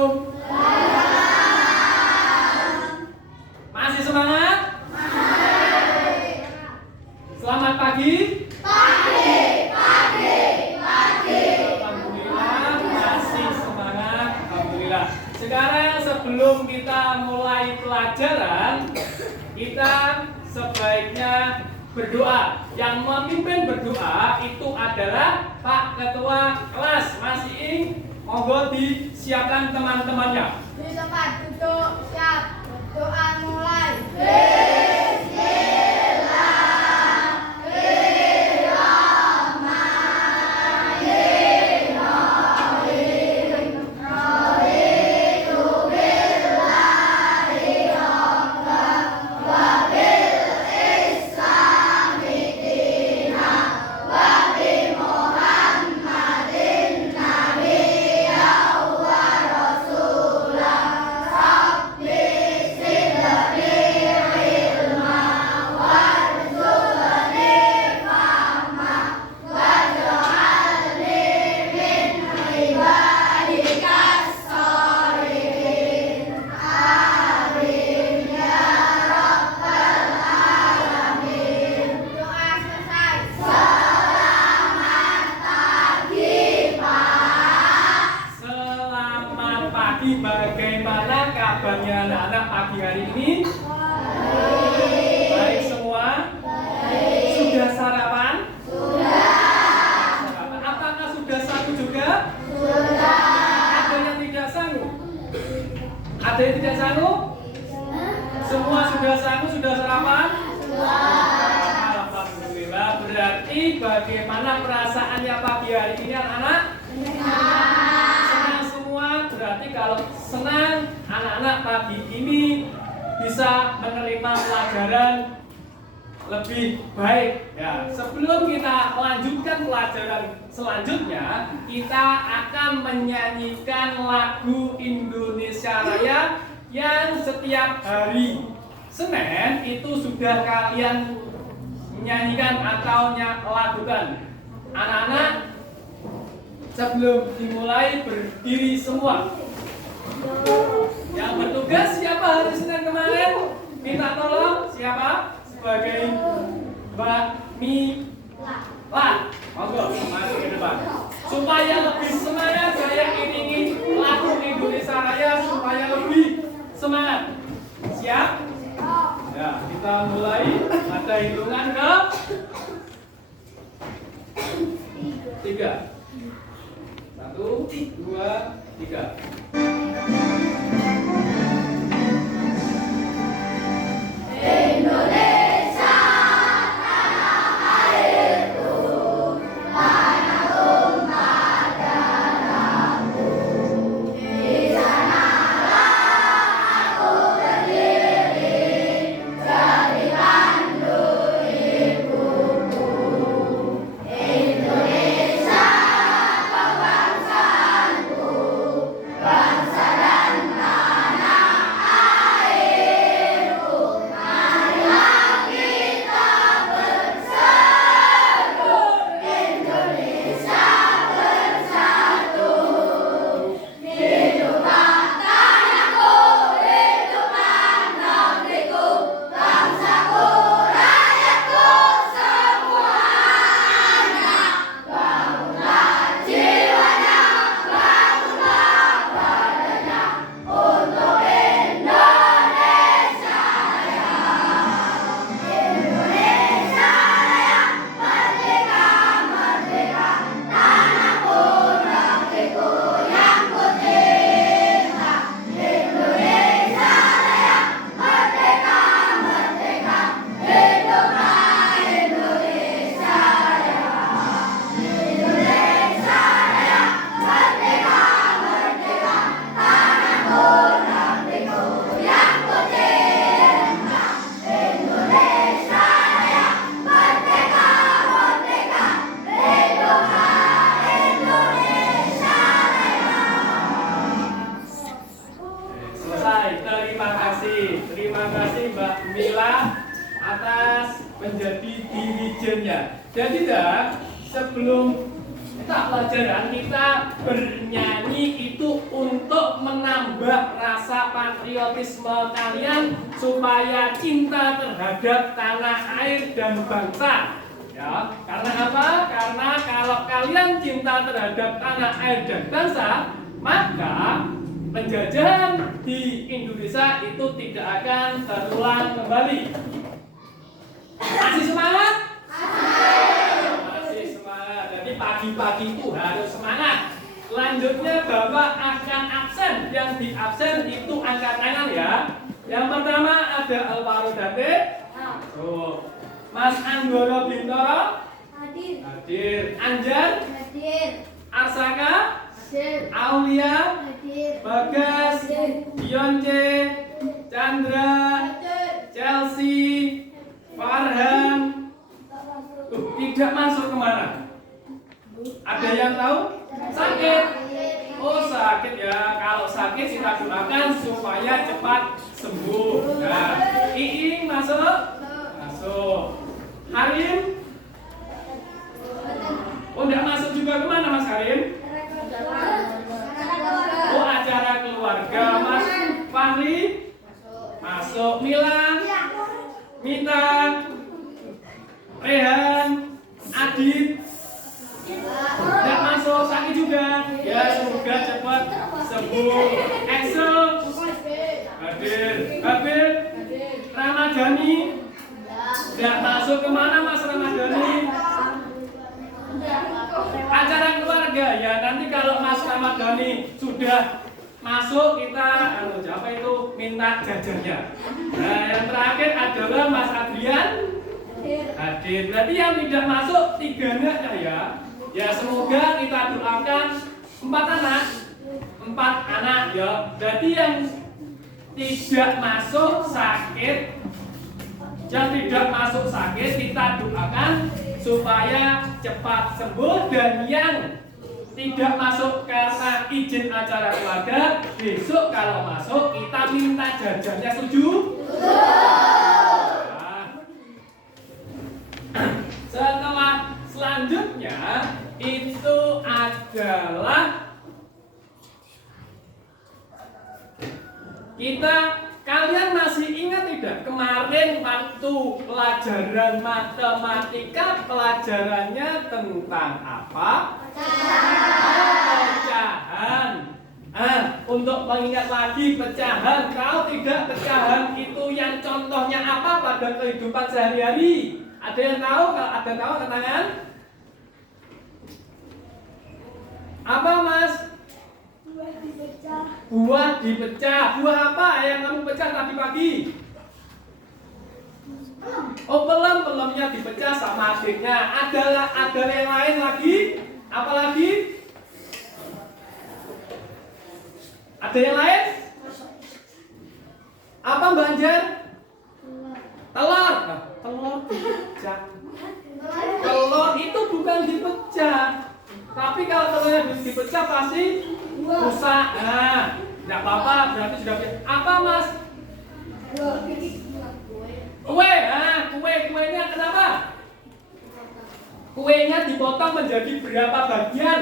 Assalamualaikum. Masih semangat? Selamat pagi. Alhamdulillah masih semangat. Alhamdulillah. Sekarang sebelum kita mulai pelajaran, kita sebaiknya berdoa. Yang memimpin berdoa itu adalah Pak Ketua kelas. Masih monggo disiapkan teman-temannya. Di tempat duduk, siap. Doa mulai. Bagaimana kabarnya anak-anak pagi hari ini? Baik semua? Sudah sarapan? Sudah. Apakah sudah sanggup juga? Sudah. Ada yang tidak sanggup? Ada yang tidak sanggup? Semua sudah sanggup, sudah sarapan? Alhamdulillah. Berarti bagaimana perasaannya pagi hari ini anak-anak? Berarti kalau senang, anak-anak pagi ini bisa menerima pelajaran lebih baik. Ya, sebelum kita lanjutkan pelajaran selanjutnya, kita akan menyanyikan lagu Indonesia Raya yang setiap hari Senin itu sudah kalian menyanyikan atau lakukan. Anak-anak, sebelum dimulai berdiri semua. Yang bertugas siapa hari Senin kemarin? Minta tolong siapa? Sebagai Mbak Mila. Monggo maju ke depan. Supaya lebih semangat saya iringi lagu Indonesia Raya supaya lebih semangat. Siap? Ya, kita mulai. Ada hitungan ke 3. 1, 2, 3. Indonesia, tanah airku, tanah tumpah darahku. Di sanalah aku berdiri, jadi pandu ibuku. Indonesia, kebangsaanku, bangsa dan tanah airku. Marilah kita bersatu, Indonesia bersatu. Hiduplah tanahku, hiduplah negeriku, bangsaku, rakyatku semuanya. Bangunlah jiwanya, bangunlah badannya untuk Indonesia Raya. Indonesia Raya, merdeka, merdeka, tanahku, negeriku yang ku cinta. Indonesia Raya, merdeka, merdeka, hiduplah Indonesia Raya. Indonesia Raya, merdeka, merdeka, tanahku, negeriku yang ku cinta. Indonesia Raya, merdeka, merdeka, hiduplah Indonesia Raya. Selesai. Terima kasih Mbak Mila atas menjadi dirijennya. Jadi sebelum kita pelajaran kita bernyanyi itu untuk menambah menambah rasa patriotisme kalian supaya cinta terhadap tanah air dan bangsa. Ya, karena apa? Karena kalau kalian cinta terhadap tanah air dan bangsa, maka penjajahan di Indonesia itu tidak akan terulang kembali. Masih semangat? Masih semangat. Jadi pagi-pagi itu harus semangat. Selanjutnya Bapak akan absen. Yang di absen itu angkat tangan ya. Yang pertama ada Alvaro Dante. Oh. Mas Anggoro Bintoro. Hadir. Hadir. Anjar. Hadir. Arsaka. Hadir. Aulia. Hadir. Bagas. Bionce. Chandra. Chelsea. Farhan. Tidak masuk kemana? Ada yang tahu? Sakit. Oh sakit ya. Kalau sakit kita doakan supaya cepat sembuh. Nah, Iing masuk? Masuk. Harim? Oh tidak masuk juga, kemana Mas Harim? Oh acara keluarga. Mas Fahri? Masuk. Mila? Mita? Rehan? Adit? Tidak masuk, sakit juga. Ya semoga cepat sembuh. Excel? Hadir. Habib? Ramadhani? Tidak masuk, kemana Mas Ramadhani? Acara keluarga ya, nanti kalau Mas Ramadhani sudah masuk kita apa itu minta jajannya. Nah yang terakhir adalah Mas Adrian. Hadir. Berarti yang tidak masuk 3-nya ya. Ya semoga kita doakan 4 anak ya. Berarti yang tidak masuk sakit, kita doakan supaya cepat sembuh, dan yang tidak masuk karena izin acara keluarga, besok kalau masuk kita minta jajannya, setuju? Setelah selanjutnya itu adalah kalian masih ingat tidak kemarin waktu pelajaran matematika pelajarannya tentang apa? Pecahan. Untuk mengingat lagi pecahan, kalau tidak pecahan itu yang contohnya apa pada kehidupan sehari-hari? Ada yang tahu? Kalau ada tahu angkat tangan. Apa Mas? Buah dipecah. Buah apa yang kamu pecah tadi pagi? Oh pelemnya dipecah sama adiknya. Ada yang lain lagi? Apa lagi? Ada yang lain? Apa Mbak Anjar? Telur. Telur dipecah. Telur itu bukan dipecah. Tapi kalau telurnya dipecah pasti rusak. Nah, tidak apa-apa, berarti sudah. Apa Mas? Kue. Kuenya kenapa? Kuenya dipotong menjadi berapa bagian?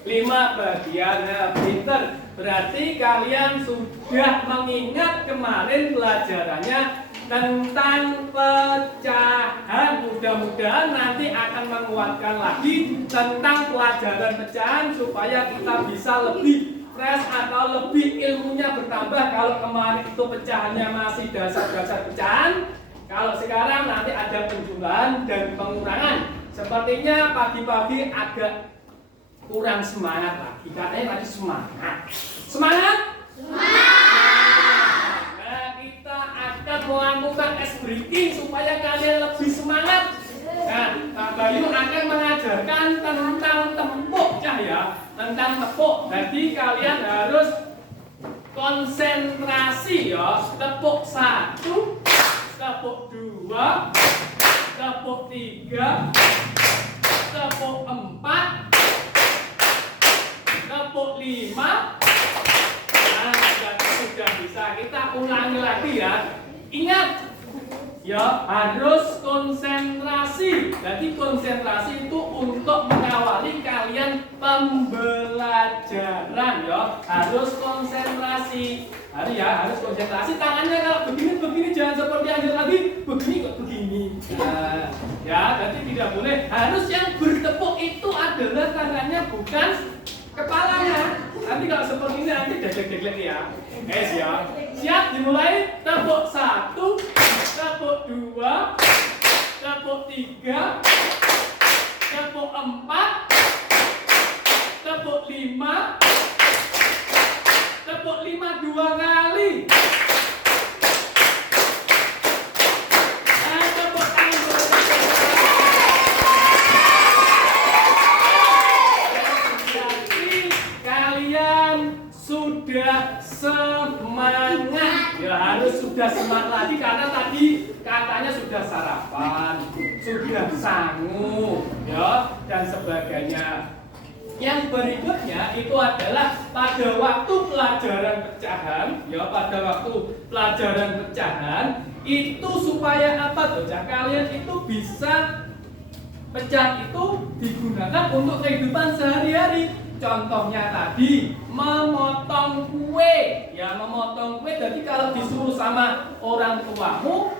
5 bagian. Nah, pinter. Berarti kalian sudah mengingat kemarin pelajarannya tentang pecahan. Mudah-mudahan nanti akan menguatkan lagi tentang pelajaran pecahan supaya kita bisa lebih fresh atau lebih ilmunya bertambah. Kalau kemarin itu pecahannya masih dasar-dasar pecahan, kalau sekarang nanti ada penjumlahan dan pengurangan. Sepertinya pagi-pagi agak kurang semangat lagi. Katanya tadi semangat. Semangat? Nah, kita akan melakukan ice breaking supaya kalian lebih semangat. Nah, Pak Bayu akan mengajarkan tentang tepuk ya, tentang tepuk. Jadi kalian harus konsentrasi ya. Tepuk 1, tepuk 2, tepuk 3, tepuk 4, tepuk 5. Nah, sudah bisa. Kita ulangi lagi ya. Ingat ya harus konsentrasi. Jadi konsentrasi itu untuk mengawali kalian pembelajaran ya. Harus konsentrasi. Harus konsentrasi. Tangannya kalau begini jangan seperti Angel tadi. Begini kok begini. Nah, ya, jadi tidak boleh. Harus yang bertepuk itu adalah tangannya bukan kepalanya. Nanti kalau seperti ini nanti deglek-deglek ya. Guys ya. Siap dimulai. Tepuk 1, tepuk 2, tepuk 3, tepuk 4, tepuk 5, tepuk 5 2 kali. Tepuk tangan. Jadi kalian sudah semangat. Ya harus sudah semangat lagi karena tadi katanya sudah sarapan, sudah sangu, ya dan sebagainya. Yang berikutnya itu adalah pada waktu pelajaran pecahan, ya pada waktu pelajaran pecahan itu supaya apa bocah kalian itu bisa pecah itu digunakan untuk kehidupan sehari-hari. Contohnya tadi memotong kue, ya memotong kue. Jadi kalau disuruh sama orang tuamu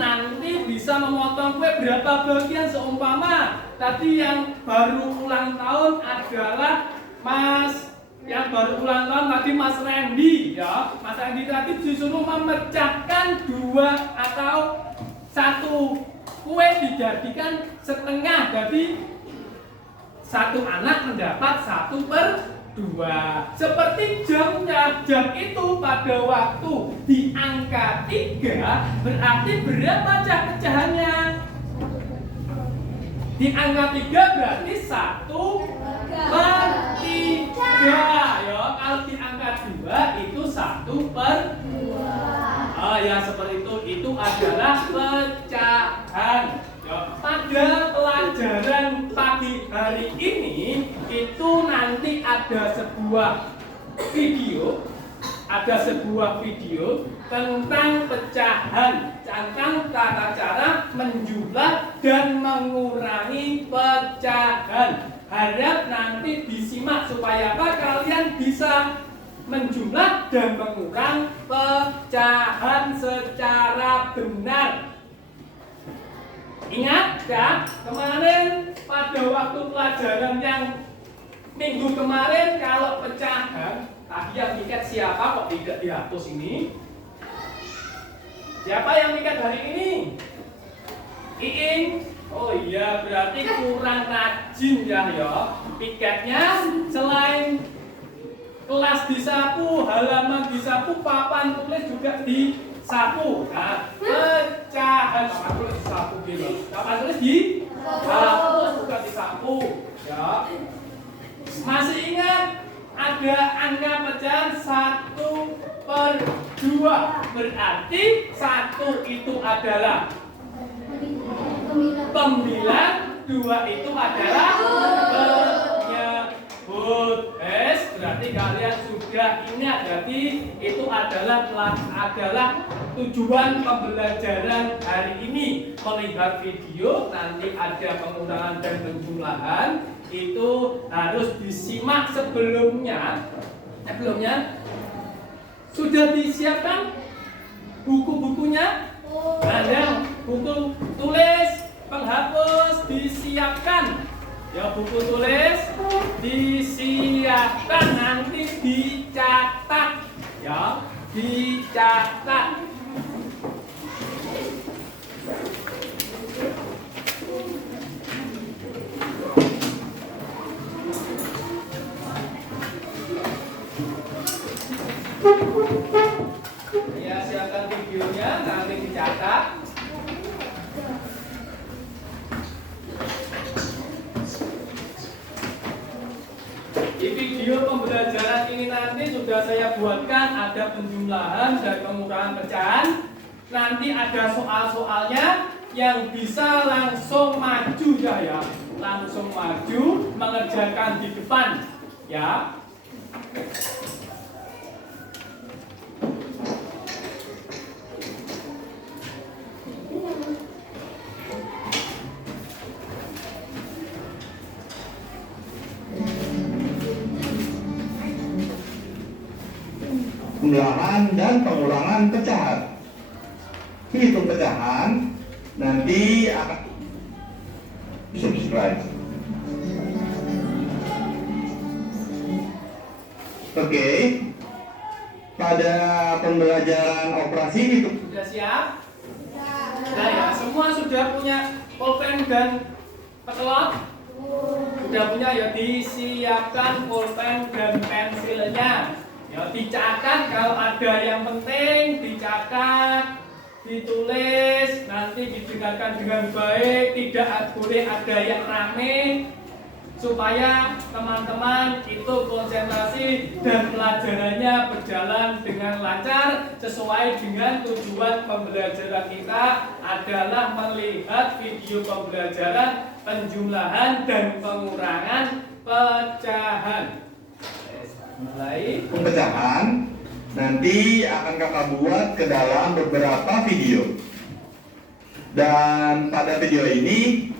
nanti bisa memotong kue berapa bagian. Seumpama tadi yang baru ulang tahun adalah yang baru ulang tahun tadi Mas Randy, ya Mas Randy tadi disuruh memecahkan 2 atau 1 kue dijadikan setengah. Jadi 1 anak mendapat 1/2. Seperti jamnya, jam itu pada waktu di angka 3 berarti berapa pecahannya? Di angka 3 berarti 1/3 ya. Kalau di angka 2 itu 1/2. Oh ya seperti itu. Itu adalah pecahan. Pada pelajaran pagi hari ini itu nanti ada sebuah video tentang pecahan, tentang tata cara menjumlah dan mengurangi pecahan. Harap nanti disimak supaya apa kalian bisa menjumlah dan mengurangi pecahan secara benar. Ingat ya, kemarin pada waktu pelajaran yang minggu kemarin kalau pecahan, tadi yang mikat siapa kok tidak dihapus ini? Siapa yang mikat hari ini? Iing? Oh iya, berarti kurang rajin ya. Piketnya selain kelas disapu, halaman disapu, papan tulis juga disapu. Nah, pecahan papan tulis disapu gitu. Papan tulis dihapus juga disapu. Ya. Masih ingat ada angka pecahan 1/2. Berarti 1 itu adalah 9, 2 itu adalah penyebut. Berarti kalian sudah ingat. Jadi itu adalah tujuan pembelajaran hari ini. Melihat video, nanti ada pengurangan dan penjumlahan. Itu harus disimak sebelumnya. Sudah disiapkan buku-bukunya? Ada buku tulis penghapus disiapkan. Ya buku tulis disiapkan, nanti dicatat. Ya, dicatat. Ya, siapkan videonya, nanti dicatat. Di video pembelajaran ini nanti sudah saya buatkan ada penjumlahan dan pengurangan pecahan. Nanti ada soal-soalnya yang bisa langsung maju ya. Langsung maju mengerjakan di depan ya. jumlahan dan pengulangan pecahan. Hitung pecahan, nanti akan subscribe. Oke, pada pembelajaran operasi hitung. Sudah siap? Nah ya, semua sudah punya pulpen dan pekelot? Sudah punya, ya disiapkan pulpen dan pensilnya. Ya dicatat, kalau ada yang penting dicatat, ditulis, nanti didengarkan dengan baik, tidak boleh ada yang rame, supaya teman-teman itu konsentrasi dan pelajarannya berjalan dengan lancar sesuai dengan tujuan pembelajaran kita adalah melihat video pembelajaran penjumlahan dan pengurangan pecahan. Mulai Pecahan nanti akan kakak buat ke dalam beberapa video. Dan pada video ini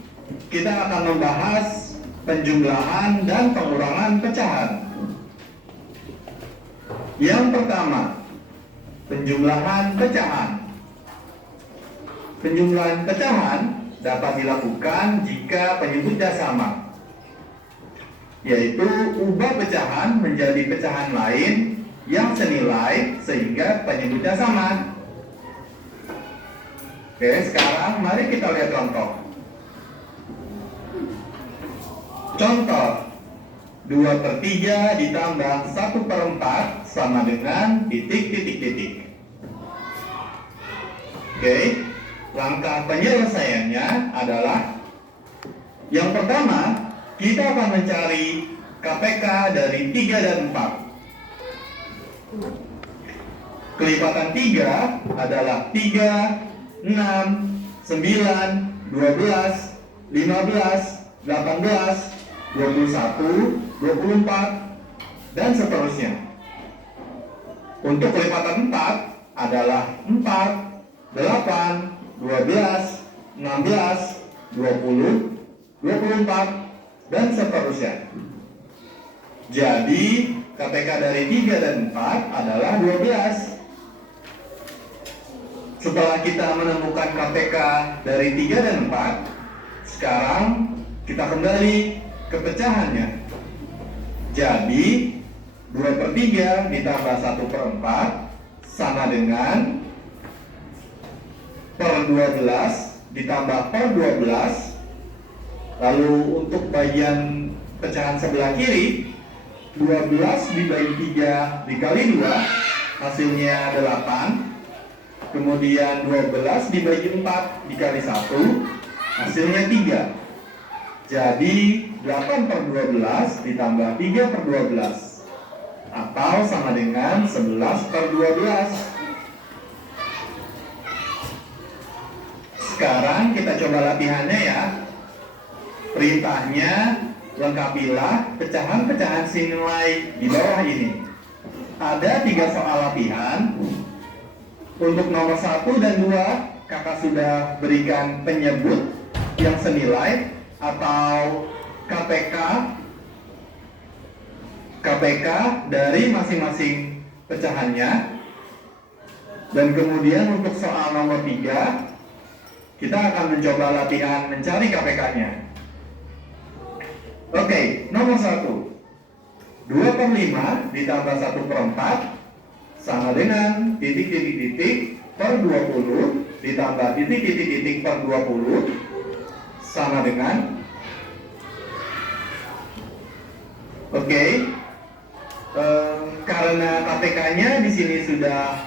kita akan membahas penjumlahan dan pengurangan pecahan. Yang pertama, penjumlahan pecahan. Penjumlahan pecahan dapat dilakukan jika penyebutnya sama, yaitu ubah pecahan menjadi pecahan lain yang senilai sehingga penyebutnya sama. Oke, sekarang mari kita lihat contoh. Contoh, 2/3 ditambah 1/4 sama dengan titik. Oke, langkah penyelesaiannya adalah yang pertama, kita akan mencari KPK dari 3 dan 4. Kelipatan 3 adalah 3, 6, 9, 12, 15, 18, 21, 24, dan seterusnya. Untuk kelipatan 4 adalah 4, 8, 12, 16, 20, 24, dan seterusnya. Jadi KPK dari 3 dan 4 adalah 12. Setelah kita menemukan KPK dari 3 dan 4, sekarang kita kembali ke pecahannya. Jadi 2/3 ditambah 1/4 sama dengan per 12 ditambah per 12. Lalu untuk bagian pecahan sebelah kiri, 12 dibagi 3 dikali 2 hasilnya 8. Kemudian 12 dibagi 4 dikali 1 hasilnya 3. Jadi 8/12 ditambah 3/12 atau sama dengan 11/12. Sekarang kita coba latihannya ya. Perintahnya, lengkapilah pecahan-pecahan senilai di bawah ini. Ada 3 soal latihan. Untuk nomor 1 dan 2 kakak sudah berikan penyebut yang senilai atau KPK dari masing-masing pecahannya. Dan kemudian untuk soal nomor 3 kita akan mencoba latihan mencari KPK-nya. Oke, nomor 1, 2/5 ditambah 1/4 sama dengan titik per 20 ditambah titik per 20 sama dengan. Oke, karena KPK-nya di sini sudah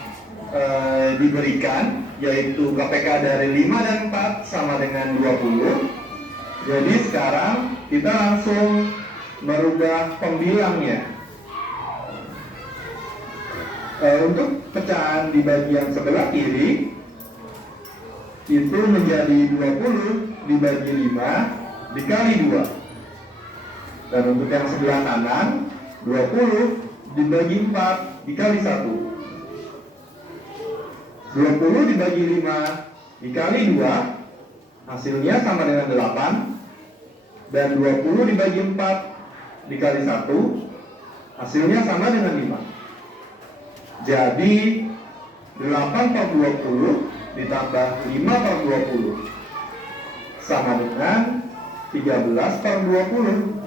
diberikan, yaitu KPK dari 5 dan 4 sama dengan 20. Jadi sekarang kita langsung merubah pembilangnya. Untuk pecahan di bagian sebelah kiri itu menjadi 20 dibagi 5 dikali 2. Dan untuk yang sebelah kanan 20 dibagi 4 dikali 1. 20 dibagi 5 dikali 2 hasilnya sama dengan 8. Dan 20 dibagi 4 dikali 1 hasilnya sama dengan 5. Jadi 8/20 ditambah 5/20 sama dengan 13/20.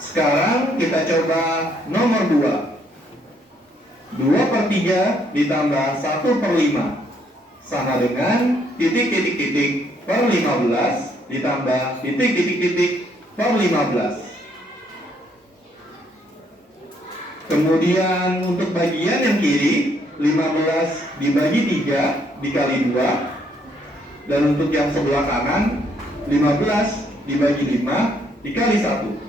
Sekarang kita coba nomor 2. 2/3 ditambah 1/5 sama dengan titik-titik-titik per 15 ditambah titik-titik-titik per 15. Kemudian untuk bagian yang kiri 15 dibagi 3 dikali 2. Dan untuk yang sebelah kanan 15 dibagi 5 dikali 1.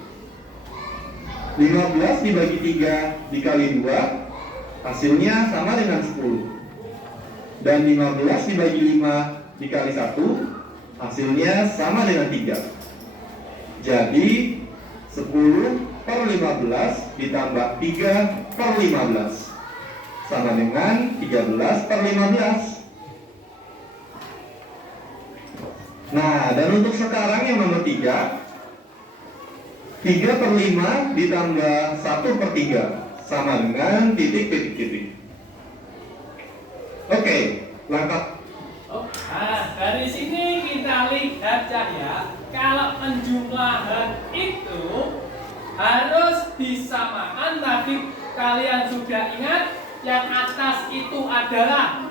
15 dibagi 3 dikali 2 hasilnya sama dengan 10. Dan 15 dibagi 5 dikali 1 hasilnya sama dengan 3. Jadi 10/15 ditambah 3/15 sama dengan 13/15. Nah, dan untuk sekarang yang nomor 3, 3/5 ditambah 1/3 sama dengan titik-titik-titik. Oke, langkah. Nah, dari sini kita lihat Cahya, kalau penjumlahan itu harus disamakan. Tadi kalian sudah ingat, yang atas itu adalah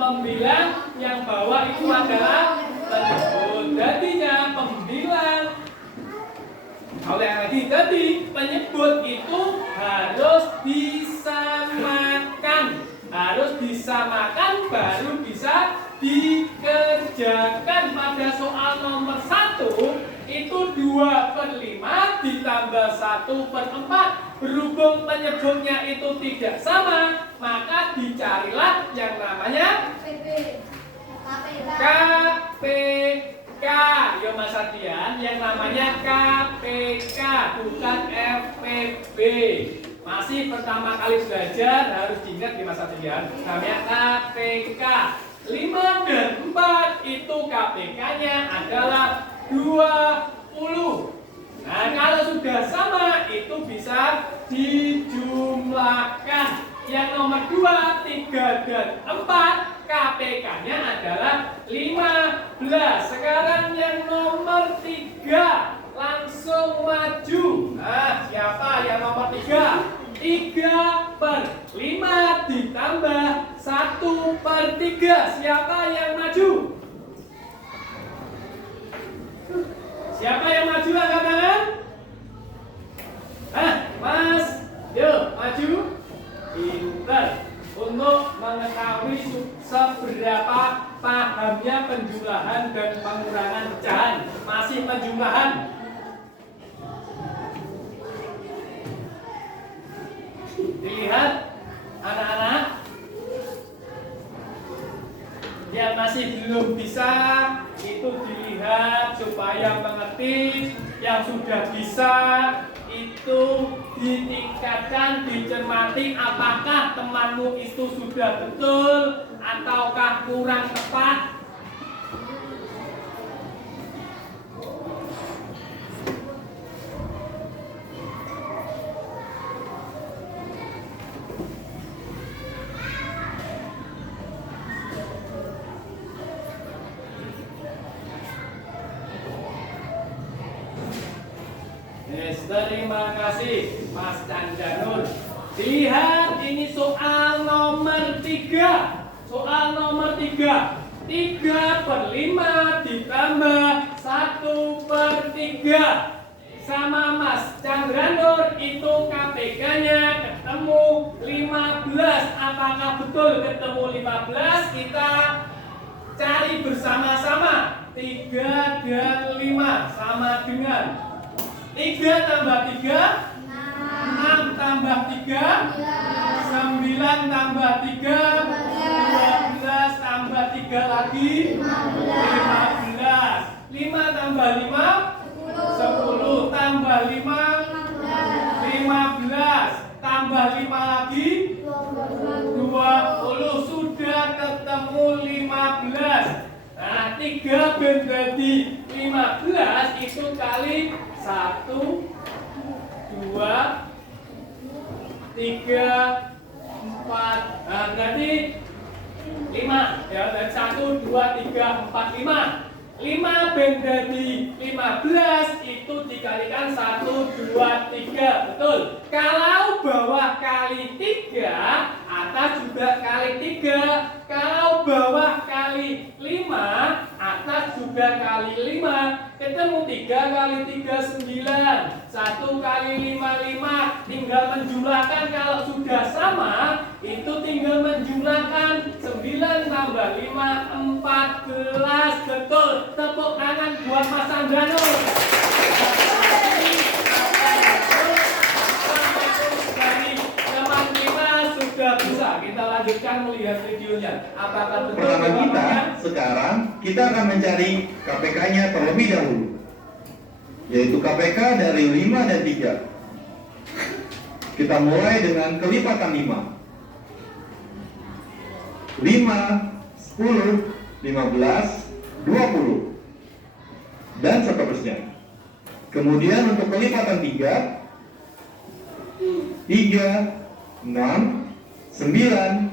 pembilang, yang bawah itu adalah penyebut. Jadinya pembilang. Kalau yang lagi tadi penyebut itu harus disamakan, baru bisa dikerjakan. Pada soal nomor 1 itu 2/5 ditambah 1/4. Berhubung penyebutnya itu tidak sama, maka dicarilah yang namanya KPK. Yo Mas Adian, yang namanya KPK bukan FPB. Masih pertama kali belajar, harus diingat di Mas Adian, namanya KPK. 5 dan 4 itu KPK-nya adalah 20. Nah, kalau sudah sama itu bisa dijumlahkan. Yang nomor 2, 3 dan 4 KPK-nya adalah 15. Sekarang yang nomor 3 langsung maju. Nah, siapa yang nomor 3? 3/5 ditambah 1/3. Siapa yang maju? Siapa yang maju angkat tangan? Mas, yuk maju. Pinter. Untuk mengetahui seberapa pahamnya penjumlahan dan pengurangan pecahan. Masih penjumlahan. Dilihat anak-anak yang masih belum bisa itu dilihat supaya mengerti. Yang sudah bisa itu ditingkatkan, dicermati apakah temanmu itu sudah betul ataukah kurang tepat. Terima kasih Mas Candanur. Dilihat ini soal nomor 3. Soal nomor 3. 3/5 ditambah 1/3. Sama Mas Candanur itu KPK-nya ketemu 15. Apakah betul ketemu 15? Kita cari bersama-sama. 3 dan 5 sama dengan 3 tambah 3 6 tambah 3 9 tambah 3 12 tambah 3 lagi 15. 5 tambah 5 10 tambah 5 15 tambah 5 lagi 20. Sudah ketemu 15. Nah, 3 berarti 15 itu kali 1, 2, 3, 4. Nah, berarti 5 ya. Dan 1, 2, 3, 4, 5. 5 ben dari 15 itu dikalikan 1, 2, 3. Betul. Kalau bawah kali 3, atas juga kali 3. Kalau bawah kali 5, atas juga kali 5. Ketemu 3 kali 3 9. 1 kali 5 5. Tinggal menjumlahkan. Kalau sudah sama, itu tinggal menjumlahkan. 9 tambah 5 14. Betul. Tepuk tangan buat Mas Andrano. Teman kita sudah bisa. Kita lanjutkan melihat videonya. Apakah betul Pertama kita, jawabannya? sekarang kita akan mencari KPK-nya terlebih dahulu, yaitu KPK dari 5 dan 3. Kita mulai dengan kelipatan 5. 5, 10, 15, 20 dan seterusnya. Kemudian untuk kelipatan 3, 6, 9,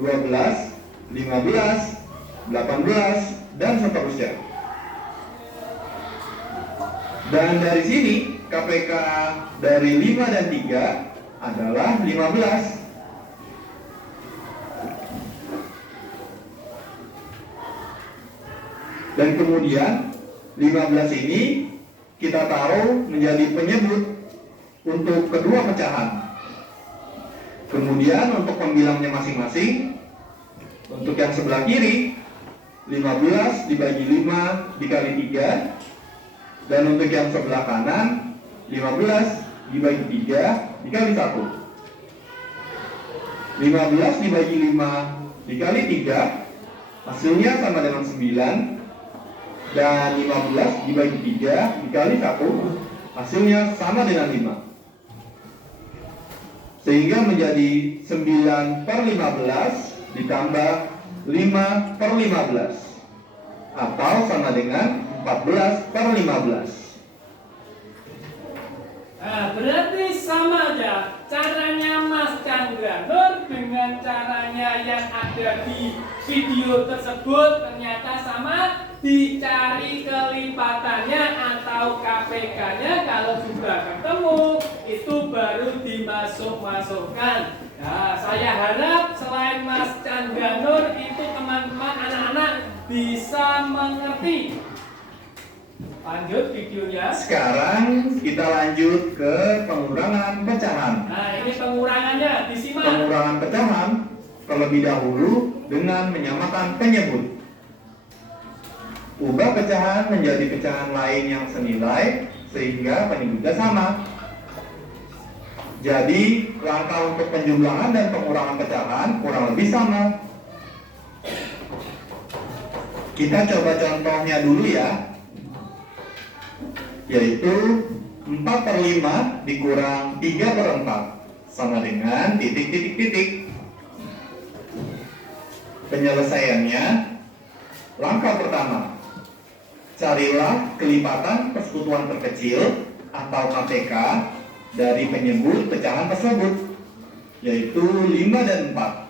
12, 15, 18 dan seterusnya. Dan dari sini KPK dari 5 dan 3 adalah 15. Dan kemudian 15 ini kita taruh menjadi penyebut untuk kedua pecahan. Kemudian untuk pembilangnya masing-masing, untuk yang sebelah kiri 15 dibagi 5 dikali 3, dan untuk yang sebelah kanan 15 dibagi 3 dikali 1. 15 dibagi 5 dikali 3 hasilnya sama dengan 9. Dan 15 dibagi 3 dikali 1 hasilnya sama dengan 5. Sehingga menjadi 9 per 15 ditambah 5 per 15 atau sama dengan 14 per 15. Nah, berarti sama aja caranya Mas Chandra Nur dengan caranya yang ada di video tersebut. Ternyata sama. Dicari kelipatannya atau KPK-nya. Kalau sudah ketemu, itu baru dimasuk-masukkan. Nah, saya harap selain Mas Chandra Nur, itu teman-teman anak-anak bisa mengerti. Lanjut videonya. Sekarang kita lanjut ke pengurangan pecahan. Nah, ini pengurangannya, disimak. Pengurangan pecahan terlebih dahulu dengan menyamakan penyebut. Ubah pecahan menjadi pecahan lain yang senilai sehingga penyebutnya sama. Jadi langkah untuk penjumlahan dan pengurangan pecahan kurang lebih sama. Kita coba contohnya dulu ya, yaitu 4 per 5 dikurang 3 per 4 sama dengan titik. Penyelesaiannya, langkah pertama, carilah kelipatan persekutuan terkecil atau KPK dari penyebut pecahan tersebut, yaitu 5 dan 4.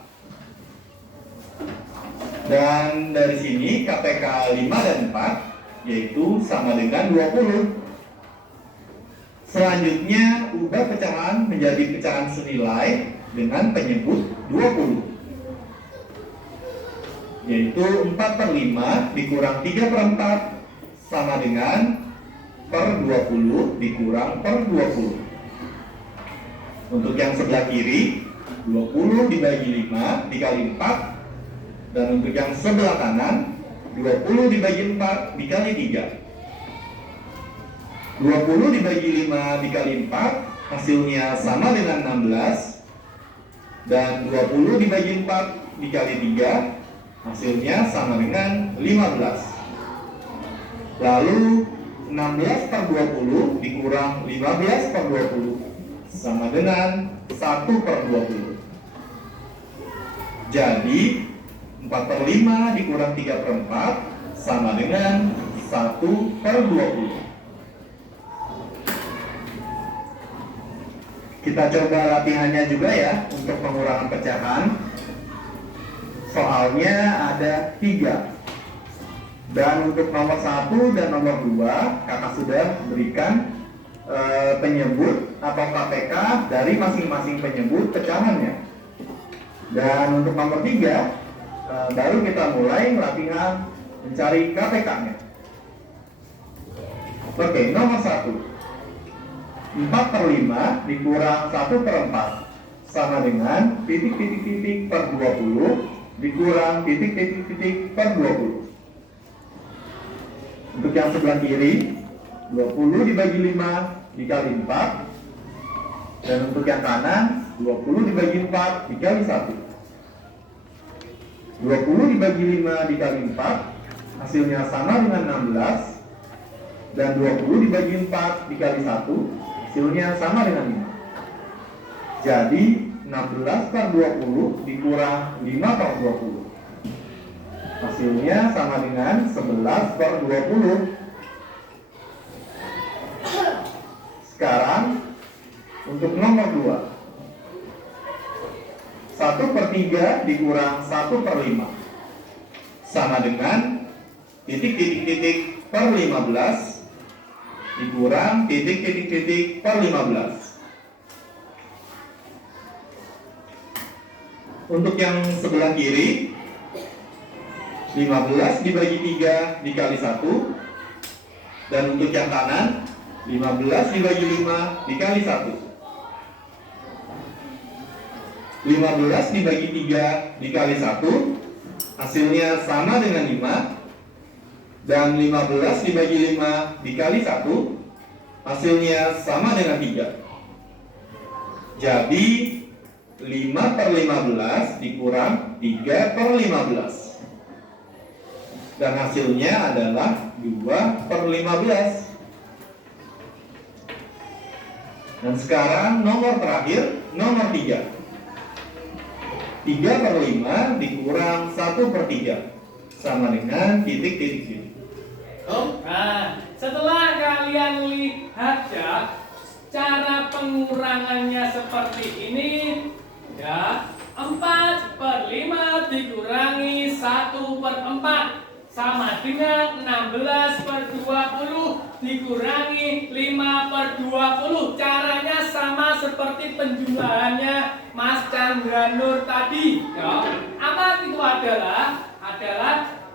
Dan dari sini KPK 5 dan 4 yaitu sama dengan 20. Selanjutnya ubah pecahan menjadi pecahan senilai dengan penyebut 20, yaitu 4 per 5 dikurang 3 per 4 sama dengan per 20 dikurang per 20. Untuk yang sebelah kiri 20 dibagi 5 dikali 4, dan untuk yang sebelah kanan 20 dibagi 4 dikali 3. 20 dibagi 5 dikali 4 hasilnya sama dengan 16, dan 20 dibagi 4 dikali 3 hasilnya sama dengan 15. Lalu 16 per 20 dikurang 15 per 20 sama dengan 1 per 20. Jadi 4 per 5 dikurang 3 per 4 sama dengan 1 per 20. Kita coba latihannya juga ya untuk pengurangan pecahan. Soalnya ada 3. Dan untuk nomor 1 dan nomor 2, kakak sudah berikan penyebut atau KPK dari masing-masing penyebut pecahannya. Dan untuk nomor 3, baru kita mulai latihan mencari KPK-nya. Oke, nomor 1. 4/5 dikurang 1/4 sama dengan titik-titik-titik per 20 dikurang titik-titik-titik per 20. Untuk yang sebelah kiri, 20 dibagi 5 dikali 4. Dan untuk yang kanan, 20 dibagi 4 dikali 1. 20 dibagi 5 dikali 4, hasilnya sama dengan 16. Dan 20 dibagi 4 dikali 1, hasilnya sama dengan 5. Jadi 16/20 dikurang 5/20. Hasilnya sama dengan 11/20. Sekarang untuk nomor 2, 1/3 dikurang 1/5 sama dengan titik-titik-titik per 15 dikurang titik-titik-titik per 15. Untuk yang sebelah kiri, 15 dibagi 3 dikali 1. Dan untuk yang kanan, 15 dibagi 5 dikali 1. 15 dibagi 3 dikali 1, hasilnya sama dengan 5. Dan 15 dibagi 5 dikali 1, hasilnya sama dengan 3. Jadi 5/15 dikurang 3/15. Dan hasilnya adalah 2/15. Dan sekarang nomor terakhir, nomor 3. 3/5 dikurang 1/3 sama dengan titik-titik. Nah, setelah kalian lihat ya cara pengurangannya seperti ini ya, 4/5 dikurangi 1/4 sama dengan 16/20 dikurangi 5/20. Caranya sama seperti penjumlahannya Mas Chandra Nur tadi ya. Apa itu adalah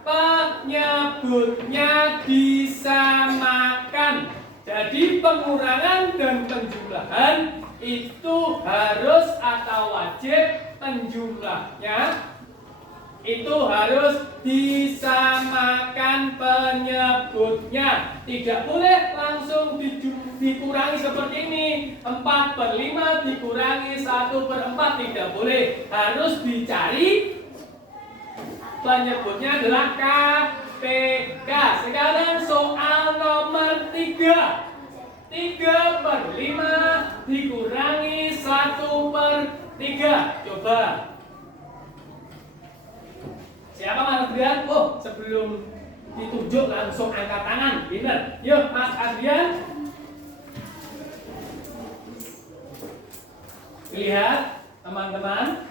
penyebutnya disamakan. Jadi pengurangan dan penjumlahan itu harus atau wajib penjumlahnya itu harus disamakan penyebutnya. Tidak boleh langsung dikurangi seperti ini. 4/5 dikurangi 1/4, tidak boleh. Harus dicari penyebutnya adalah KPK. Sekarang soal nomor 3. 3/5 dikurangi 1/3. Coba. Siapa Mas Adrian? Oh, sebelum ditunjuk langsung angkat tangan. Benar. Yuk, Mas Adrian. Lihat, teman-teman.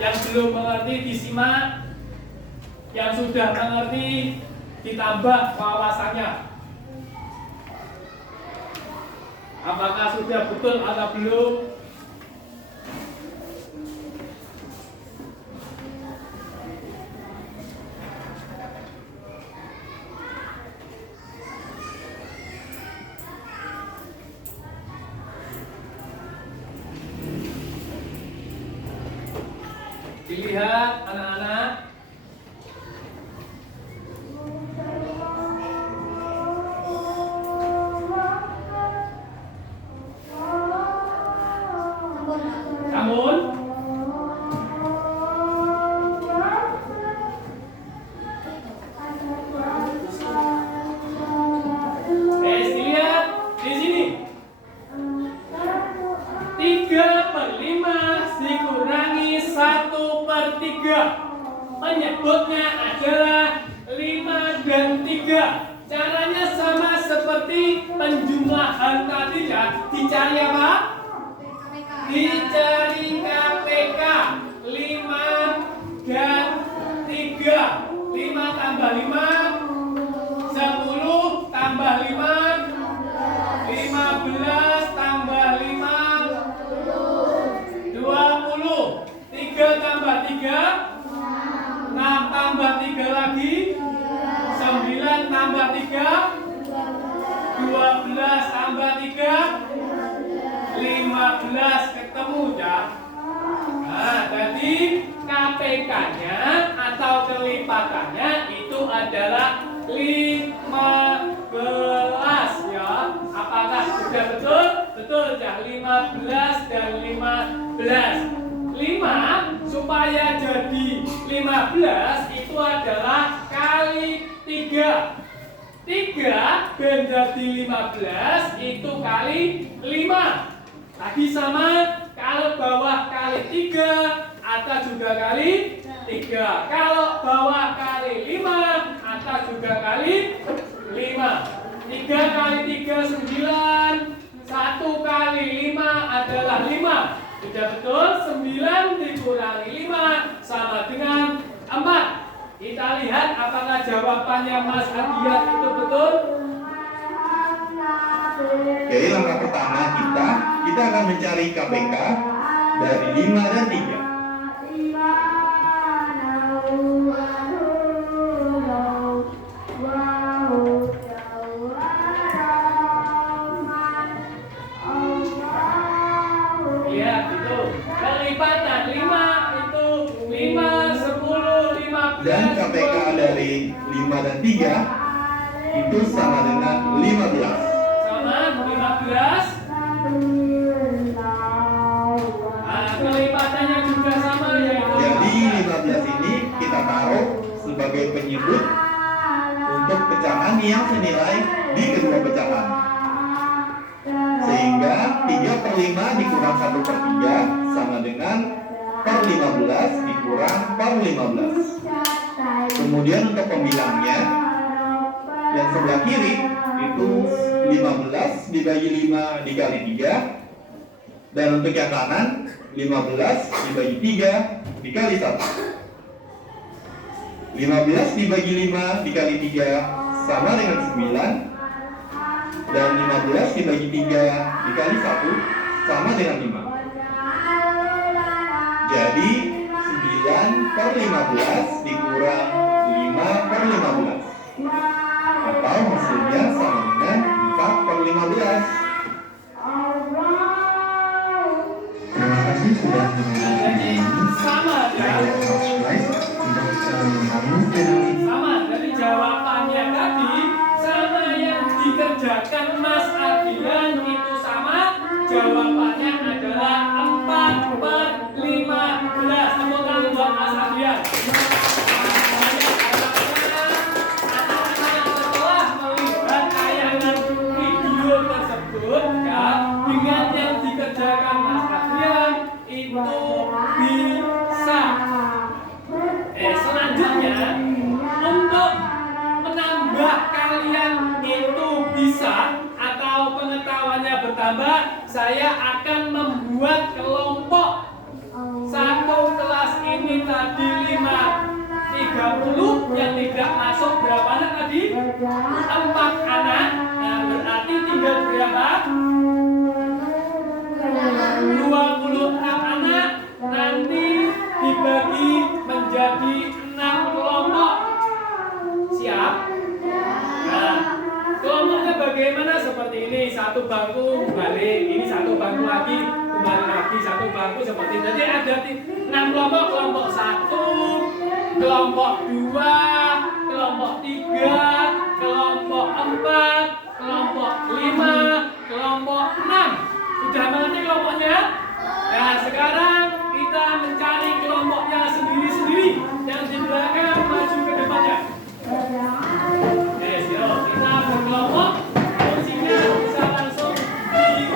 Yang belum mengerti disimak. Yang sudah mengerti ditambah wawasannya. Apakah sudah betul atau belum? Dilihat anak-anak. Namun dilihat di sini. 3/5 dikurangi 1/3. Penyebutnya adalah 5 dan 3. Caranya sama seperti penjumlahan tadi ya. Dicari apa? dicari KPK 5 dan 3. 5 tambah 5 10 tambah 5 15 tambah 5 20. 3 tambah 3 6 tambah 3 lagi 9 tambah 3 12 tambah 3 15. Ketemu ya. Nah, jadi KPK-nya atau kelipatannya itu adalah 15 ya. Apakah sudah betul? Betul ya, 15 dan 15. 5 supaya jadi 15 itu adalah kali 3. 3 dan jadi 15 itu kali 5. Tadi sama, kalau bawah kali 3, atas juga kali 3. Kalau bawah kali 5, atas juga kali 5. 3 kali 3 9. 1 kali 5 adalah 5. Sudah betul? 9 dikurangi 5 sama dengan 4. Kita lihat apakah jawabannya Mas Adiat itu betul? Oke, langkah pertama kita akan mencari KPK dari 5 dan 3. Lihat itu, kelipatan 5 itu 5, 10, 15. Dan KPK dari 5 dan 3 itu sama dengan 15. Sama 15. Nah, kelipatannya juga sama yaitu. Jadi 15 ini kita taruh sebagai penyebut untuk pecahan yang senilai di kedua pecahan. Sehingga 3/5 dikurang 1/3 sama dengan per 15 dikurang per 15. Kemudian untuk pembilangnya yang sebelah kiri itu 15 dibagi 5 dikali 3. Dan untuk yang kanan 15 dibagi 3 dikali 1. 15 dibagi 5 dikali 3 sama dengan 9. Dan 15 dibagi 3 dikali 1 sama dengan 5. Jadi 9/15 dikurang 5/15. Atau hasilnya sama dengan 4/15. Terima kasih sudah menonton Jadi sama ya. Sama dari jawabannya tadi sama yang dikerjakan Mas Adian itu sama. Jawabannya adalah 4/15. Tepuk tangan buat Mas Adian. Setelah melihat tayangan video tersebut ya, dengan yang dikerjakan Mas Adian itu bisa. Selanjutnya untuk menambah kalian itu bisa atau pengetahuannya bertambah, saya akan membuat kelompok. Satu kelas ini tadi 5/30 yang tidak masuk berapa anak tadi? 4 anak. Nah, berarti tinggal berapa? 26 anak. Nanti dibagi menjadi 6 kelompok. Siap? Nah, kelompoknya bagaimana? Seperti ini, satu bangku balik, ini satu bangku lagi, kembali lagi satu bangku seperti ini. Jadi ada 6 kelompok, kelompok 1, kelompok 2, kelompok 3, kelompok 4, kelompok 5, kelompok 6. Sudah mengerti kelompoknya? Nah, sekarang kita mencari kelompoknya sendiri-sendiri. Yang di belakang maju ke depannya. Yuk, kita berkelompok. Kursinya bisa langsung dibalik.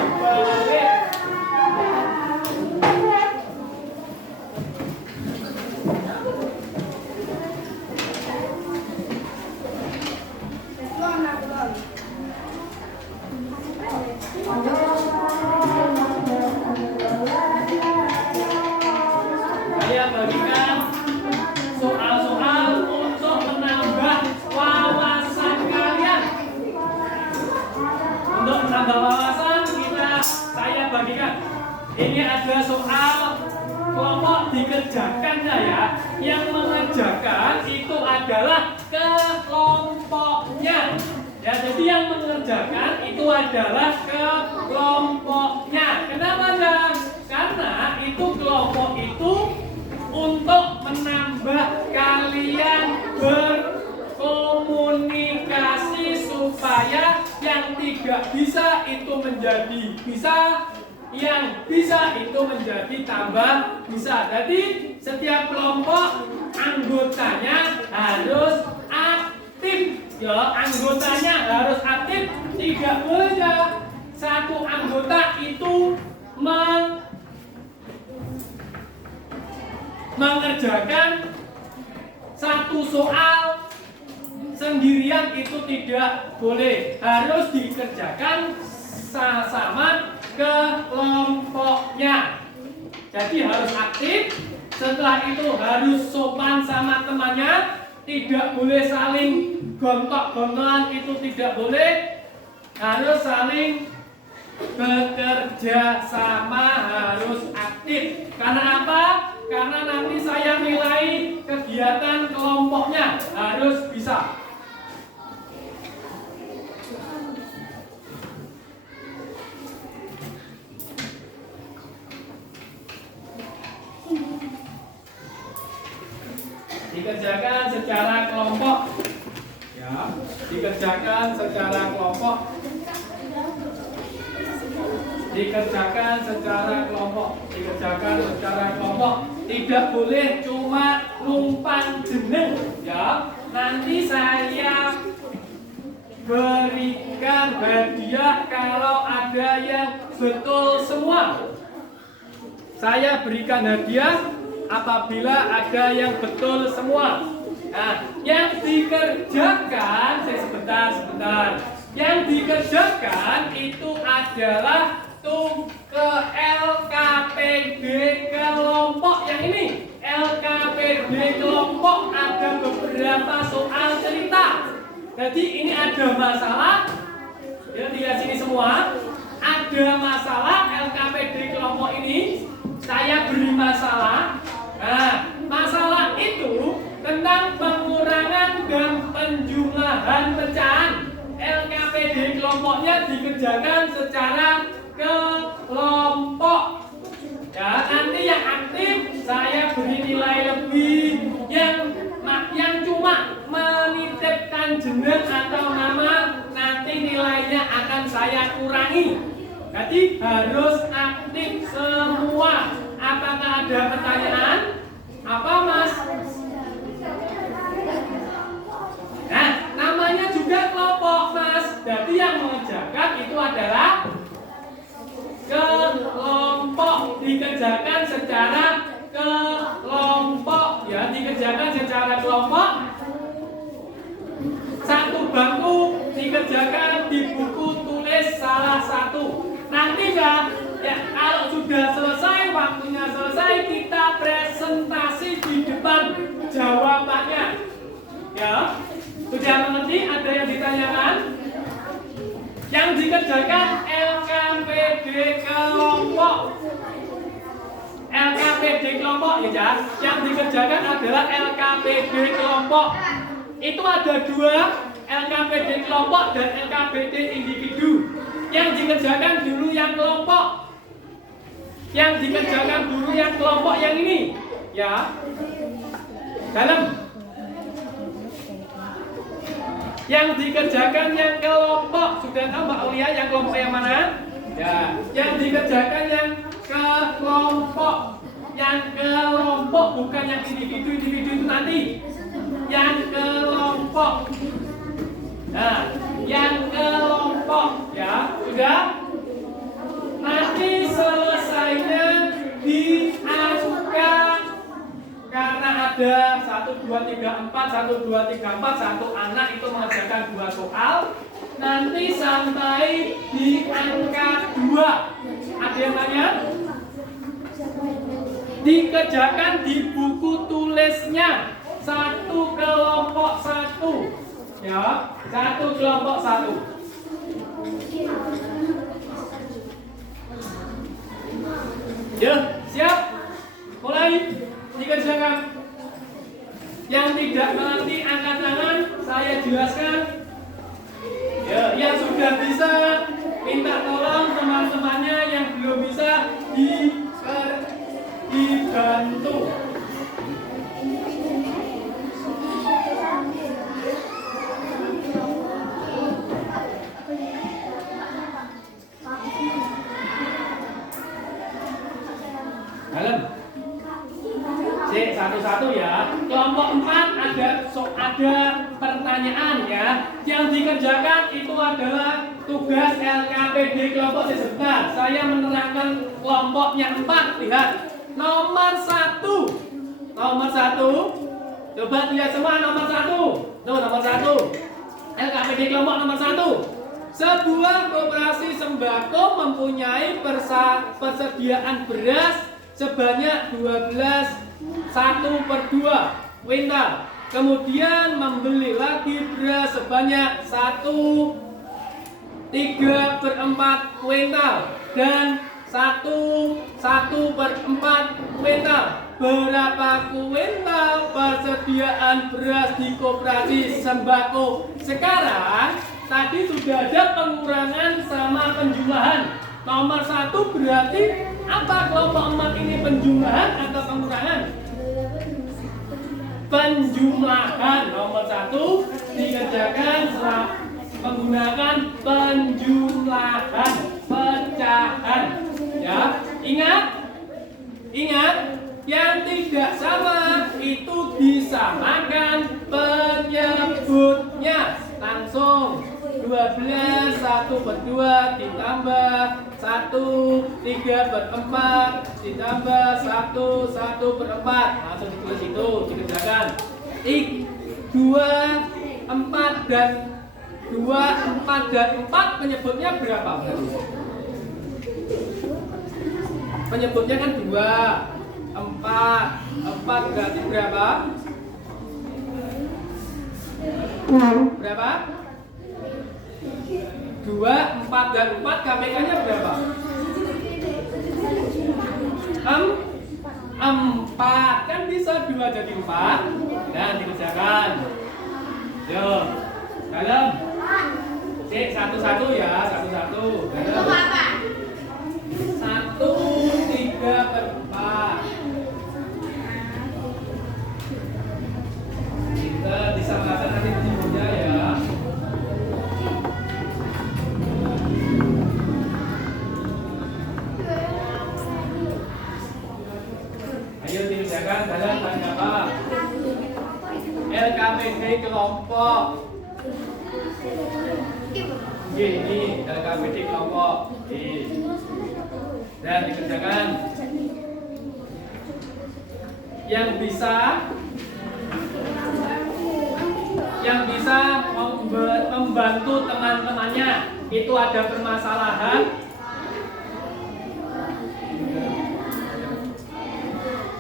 Belum. bagikan. Ini ada soal kelompok dikerjakan ya. Yang mengerjakan itu adalah kelompoknya. Ya, jadi yang mengerjakan itu adalah kelompoknya. Kenapa ya? Karena itu kelompok itu untuk menambah kalian berkomunikasi supaya yang tidak bisa itu menjadi bisa, yang bisa itu menjadi tambah bisa. Jadi setiap kelompok anggotanya harus aktif. Ya, anggotanya harus aktif. Tidak boleh ya satu anggota itu mengerjakan satu soal sendirian, itu tidak boleh. Harus dikerjakan sama kelompoknya. Jadi harus aktif. Setelah itu harus sopan sama temannya. Tidak boleh saling gontok-gontokan, itu tidak boleh. Harus saling bekerja sama, harus aktif. Karena apa? Karena nanti saya nilai kegiatan kelompoknya harus bisa. Dikerjakan secara kelompok. Ya, dikerjakan secara kelompok. Dikerjakan secara kelompok. Dikerjakan secara kelompok. Tidak boleh cuma numpang jeneng ya. Nanti saya berikan hadiah kalau ada yang betul semua. Saya berikan hadiah apabila ada yang betul semua. Nah, yang dikerjakan, sebentar. Yang dikerjakan itu adalah ke LKPD kelompok yang ini. LKPD kelompok ada beberapa soal cerita. Jadi ini ada masalah. Ya, lihat sini semua. Ada masalah LKPD kelompok ini. Saya beri masalah. Nah, masalah itu tentang pengurangan dan penjumlahan pecahan. LKPD kelompoknya dikerjakan secara kelompok. Ya, nanti yang aktif saya beri nilai lebih. Yang cuma menitipkan jeneng atau nama, nanti nilainya akan saya kurangi. Jadi harus aktif semua. Apakah ada pertanyaan? Apa, Mas? Nah, namanya juga kelompok, Mas. Jadi yang mengerjakan itu adalah kelompok. Dikerjakan secara kelompok. Ya, dikerjakan secara kelompok. Satu bangku dikerjakan di buku tulis salah satu. Nanti ya, kalau sudah selesai, waktunya selesai, kita presentasi di depan jawabannya. Ya, sudah mengerti? Ada yang ditanyakan? Yang dikerjakan LKPD kelompok. LKPD kelompok ya, yang dikerjakan adalah LKPD kelompok. Itu ada dua, LKPD kelompok dan LKPD individu. Yang dikerjakan dulu yang kelompok. Yang dikerjakan dulu yang kelompok yang ini. Ya. Dalam. Yang dikerjakan yang kelompok. Sudah tahu Mbak Aulia yang kelompok yang mana? Ya. Yang dikerjakan yang kelompok. Yang kelompok bukan yang individu-individu itu nanti. Yang kelompok. Nah, yang kelompok ya, sudah. Nanti selesainya di angka, karena ada 1, 2, 3, 4, 1, 2, 3, 4, satu anak itu mengerjakan 2 soal. Nanti sampai di angka 2. Ada yang tanya? Dikerjakan di buku tulisnya. 1 kelompok 1. Ya, 1 kelompok 1. Ya, siap? Mulai dikerjakan. Yang tidak mengerti angkat tangan, saya jelaskan. Ya, yang sudah bisa minta tolong teman-temannya, yang belum bisa dibantu. Dalam. Cek satu-satu ya. Kelompok 4 ada pertanyaan ya. Yang dikerjakan itu adalah tugas LKPD kelompok sebentar. Saya menerangkan kelompoknya 4. Lihat. Nomor 1. Nomor 1. Coba lihat semua nomor 1. Tuh nomor 1. LKPD kelompok nomor 1. Sebuah koperasi sembako mempunyai persediaan beras sebanyak 1/2 kuintal. Kemudian membeli lagi beras sebanyak 3/4 kuintal dan 1/4 kuintal. Berapa kuintal persediaan beras di koperasi sembako? Sekarang tadi sudah ada pengurangan sama penjumlahan. Nomor 1 berarti apa? Kelompok 4 ini penjumlahan atau pengurangan? Penjumlahan. Nomor 1 dikerjakan menggunakan penjumlahan, pecahan. Ya, ingat, yang tidak sama itu disamakan penyebutnya. Langsung 12 1/2 ditambah 3/4 ditambah 1/4. Langsung ditulis itu, dikerjakan. 2, 4 dan 4 penyebutnya berapa berarti? Penyebutnya kan 2, 4 berarti berapa? Berapa? 2, 4 dan 4 KPK-nya berapa? 4. Kan bisa 2 jadi 4 dan dikerjakan. Yo, dalam. Cek satu-satu ya, satu-satu. Dalam. 1 3/4. Kita disamakan nanti penyebutnya ya. Ayo dikerjakan dalam tanya apa? LKPD kelompok. Ini LKPD kelompok. Dan dikerjakan. Yang bisa membantu teman-temannya itu ada permasalahan.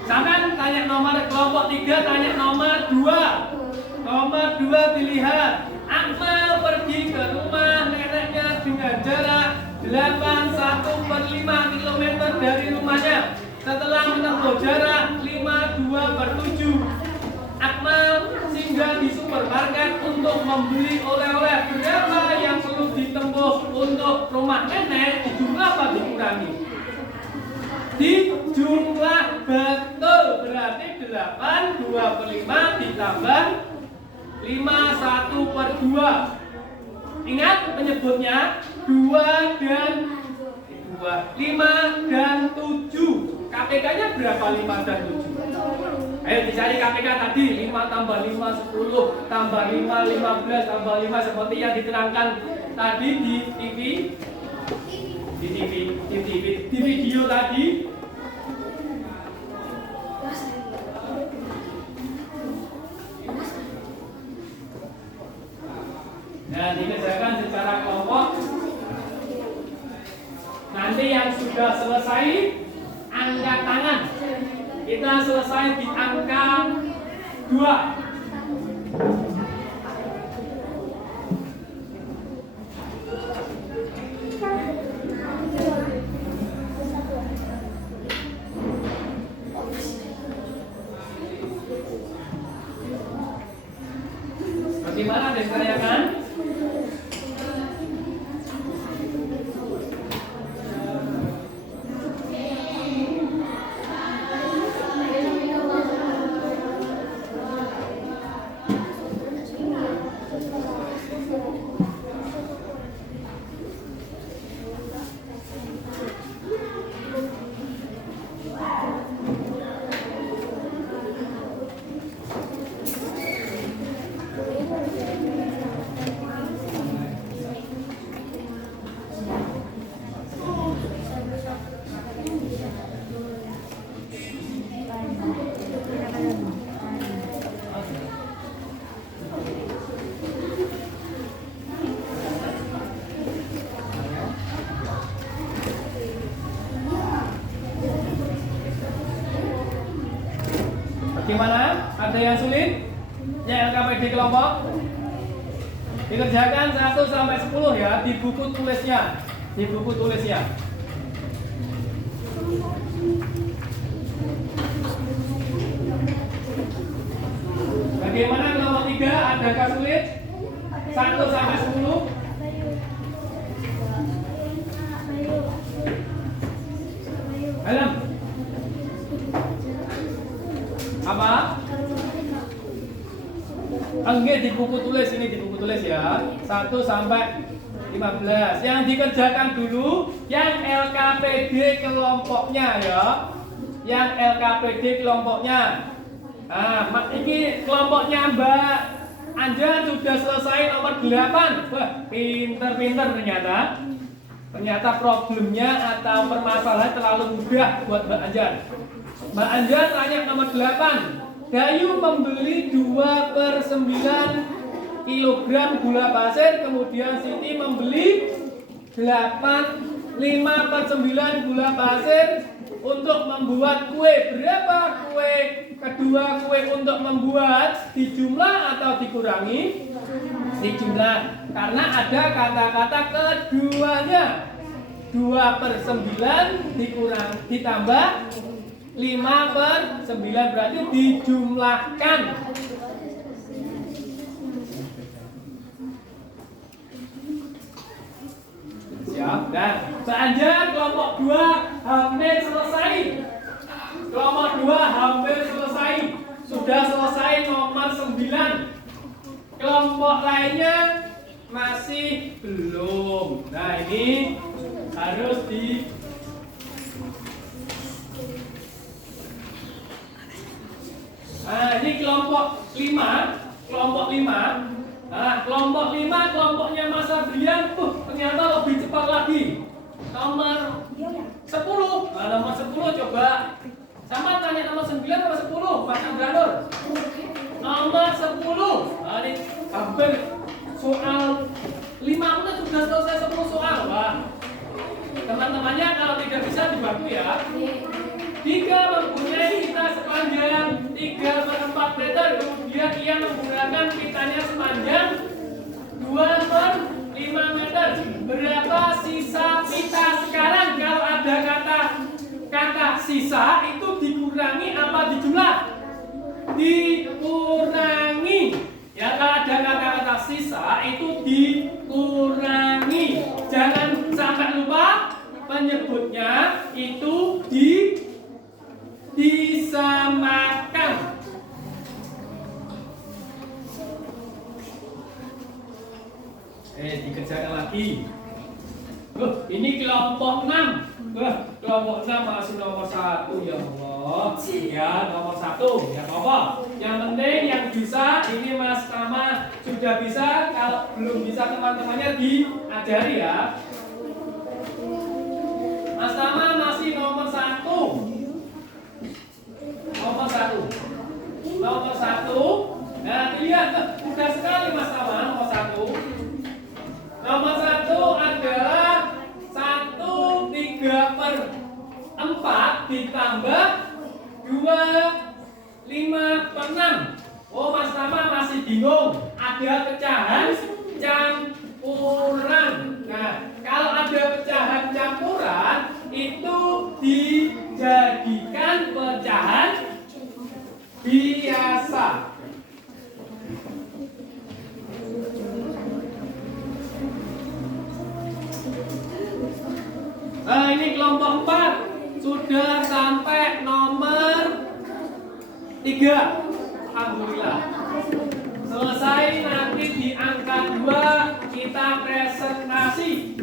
Sampai tanya nomor kelompok 3, tanya nomor 2. Nomor 2 dilihat. Akmal pergi ke rumah neneknya dengan jarak 81/5 km dari rumahnya. Setelah menempuh jarak 52/7, Akmal singgah di supermarket untuk membeli oleh-oleh. Berapa yang perlu ditempuh untuk rumah nenek? Dijumlah apa dikurangi? Dijumlah, betul. Berarti 8/25 ditambah 51/2. Ingat penyebutnya 5 dan 7. KPK-nya berapa 5 dan 7? Ayo dicari KPK tadi. 5 tambah 5 10 tambah 5 15 tambah 5 seperti yang diterangkan tadi di TV. Di video tadi. Nah, dikerjakan secara kelompok. Nanti yang sudah selesai angkat tangan. Kita selesai di angka 2. Bagaimana ada yang tanyakan? Gimana? Ada yang sulit? Ya LKPD kelompok? Dikerjakan 1 sampai 10 ya di buku tulisnya. Di buku tulisnya. Bagaimana kelompok 3? Adakah sulit? 1 sampai 10? Alam. Apa? Enggak, di buku tulis ini, di buku tulis ya. 1 sampai 15. Yang dikerjakan dulu yang LKPD kelompoknya ya. Yang LKPD kelompoknya. Nah, ini kelompoknya Mbak Anja sudah selesai nomor 8. Wah, pinter-pinter ternyata. Ternyata problemnya atau permasalahan terlalu mudah buat Mbak Anja. Mbak Anja tanya nomor 8. Dayu membeli 2/9 kilogram gula pasir, kemudian Siti membeli 5/9 gula pasir untuk membuat kue. Berapa kue kedua kue untuk membuat? Dijumlah atau dikurangi? Dijumlah, karena ada kata-kata keduanya. 2/9 ditambah 5/9 berarti dijumlahkan. Siap. Dan selanjutnya kelompok 2 hampir selesai. Kelompok 2 hampir selesai. Sudah selesai nomor 9. Kelompok lainnya masih belum. Nah, ini harus Nah, ini kelompok 5. Kelompok 5. Nah, kelompok 5 kelompoknya Mas Adrian ternyata lebih cepat lagi. Nomor 10. Nah, nomor 10 coba. Sama tanya nomor 9 nomor 10, Mas Andranur. Nomor 10. Nah, ini hampir soal 5 menit sudah selesai 10 soal. Wah. Teman-temannya kalau tidak bisa dibantu ya. 3 mempunyai pita sepanjang 3/4 meter, kemudian ia menggunakan pitanya sepanjang 2/5 meter. Berapa sisa pita sekarang? Kalau ada kata sisa itu dikurangi apa dijumlah? Dikurangi. Ya, kalau ada kata-kata sisa itu dikurangi. Jangan sampai lupa penyebutnya itu disamakan. Dikerjakan lagi. Ini kelompok 6. Kelompok 6 masih nomor 1 ya Allah. Ya, nomor 1. Ya apa? Yang penting yang bisa ini Mas Tama sudah bisa. Kalau belum bisa teman-temannya diajari ya. Mas Tama masih nomor 1. Nomor 1. Nomor 1. Nah, lihat mudah sekali Mas Tama nomor 1. Nomor 1 adalah 1/3/4 ditambah 2/5/6. Oh, Mas Tama masih bingung. Ada pecahan campuran. Nah, kalau ada pecahan campuran itu dijadikan pecahan biasa. sudah sampai nomor 3. Alhamdulillah. Selesai, nanti di angka 2 kita presentasi.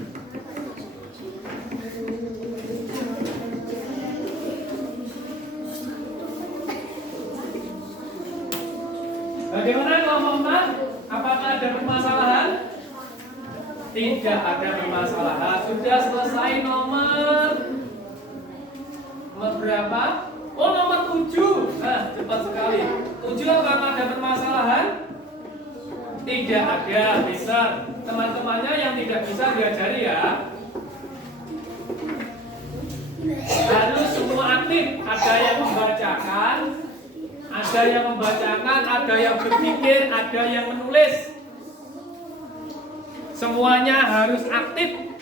Bagaimana kelompok 4? Apakah ada permasalahan? Tidak ada permasalahan. Sudah selesai nomor berapa? Oh, nomor 7. Nah, cepat sekali. 7 apakah ada permasalahan? Tidak ada. Bisa. Teman-temannya yang tidak bisa diajari ya. Harus semua aktif. Ada yang membacakan, ada yang berpikir, ada yang menulis. Semuanya harus aktif.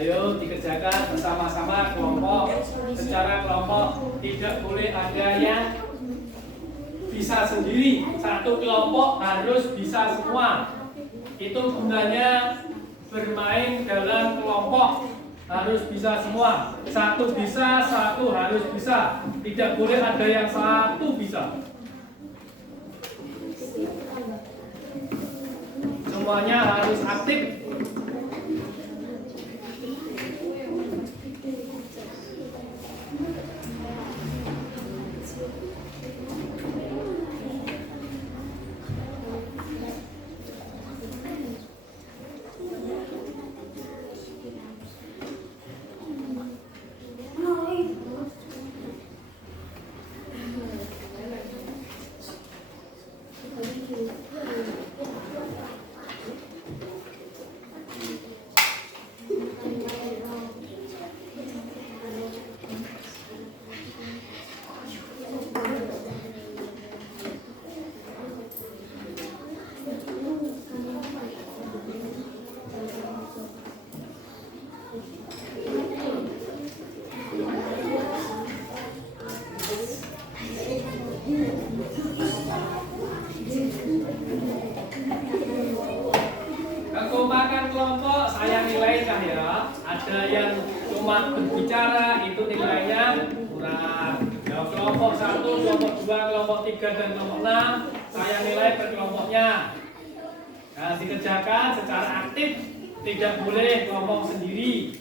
Ayo dikerjakan bersama-sama kelompok. Secara kelompok tidak boleh ada yang bisa sendiri. Satu kelompok harus bisa semua. Itu gunanya bermain dalam kelompok. Harus bisa semua. Satu bisa, satu harus bisa. Tidak boleh ada yang satu bisa. Semuanya harus aktif. Kekompakan kelompok saya nilai kah ya? Ada yang cuma berbicara, itu nilainya kurang. Ya, kelompok 1, kelompok 2, kelompok 3, dan kelompok 6 saya nilai per kelompoknya. Nah, dikerjakan secara aktif, tidak boleh ngomong sendiri.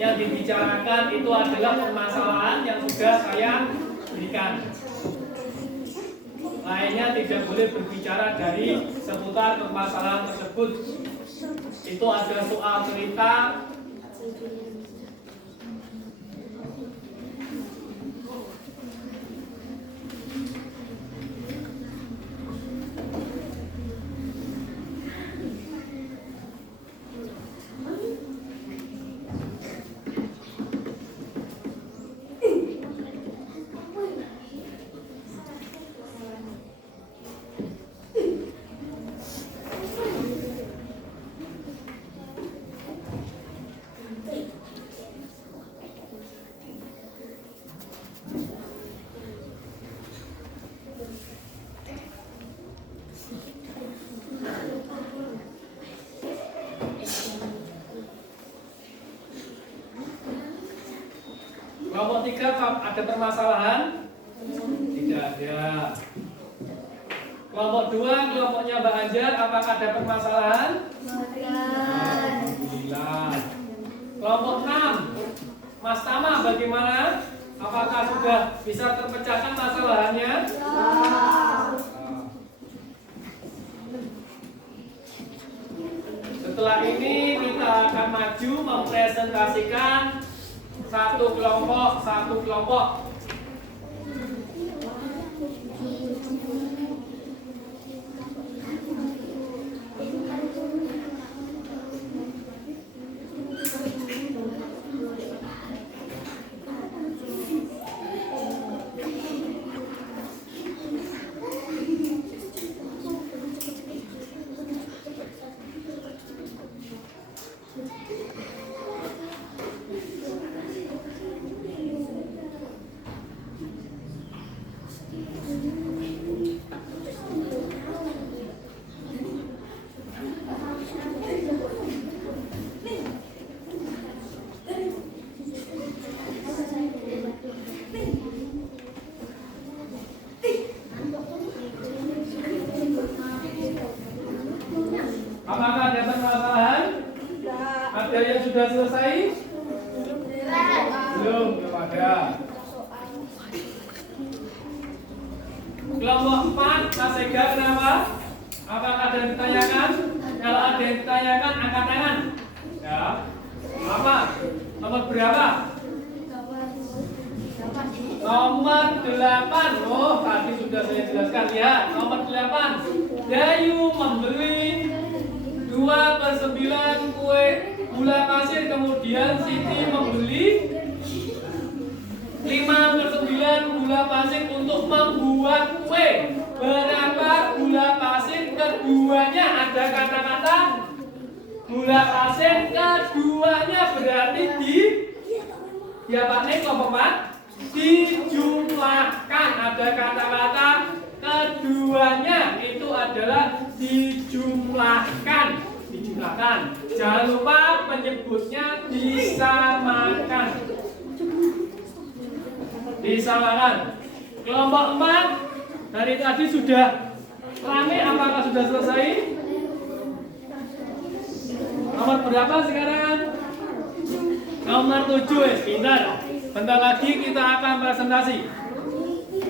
Yang dibicarakan itu adalah permasalahan yang sudah saya berikan. Lainnya tidak boleh berbicara dari seputar permasalahan tersebut. Itu ada soal cerita. Kelompok 3 ada permasalahan? Tidak ada. Kelompok 2, kelompoknya Mbak Anjar, apakah ada permasalahan? Alhamdulillah. Kelompok 6, Mas Tama bagaimana? Apakah sudah bisa terpecahkan masalahannya? Setelah ini kita akan maju mempresentasikan Satu kelompok, satu kelompok. Apakah ada permasalahan? Ada yang sudah selesai? Belum ada. Kelompok 4, Mas Ega, kenapa? Apakah ada yang ditanyakan? Kalau ada yang ditanyakan, angkat tangan. Ya. Apa? Nomor berapa? Nomor 8. Oh, tadi sudah saya jelaskan ya. Nomor 8. Dayu membeli 2/9 kue gula pasir, kemudian Siti membeli 5/9 gula pasir untuk membuat kue. Berapa gula pasir keduanya? Ada kata-kata gula pasir keduanya, berarti apa nih kelompok 4? Dijumlahkan. Ada kata-kata keduanya, itu adalah dijumlahkan. Dijumlahkan. Jangan lupa penyebutnya disamakan. Disamakan. Kelompok 4 dari tadi sudah rame, apakah sudah selesai? Nomor berapa sekarang? Nomor 7, pintar. Bentar lagi kita akan presentasi.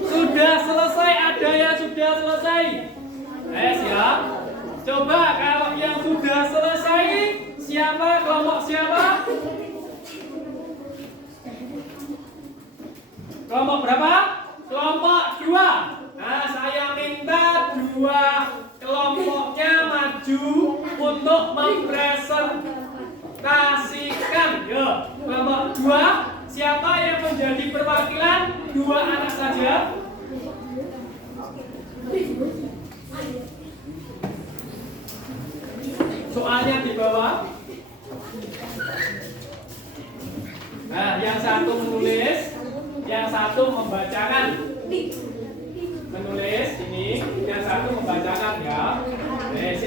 Sudah selesai, ada yang sudah selesai? Siap. Coba kalau yang sudah selesai, siapa? Kelompok siapa? Kelompok berapa? Kelompok 2. Nah, saya minta 2 kelompoknya maju untuk mempresentasikan. Yo, kelompok 2, siapa yang menjadi perwakilan? 2 anak saja. Soalnya di bawah. Nah, yang satu menulis, yang satu membacakan. Menulis ini, yang satu membacakan ya.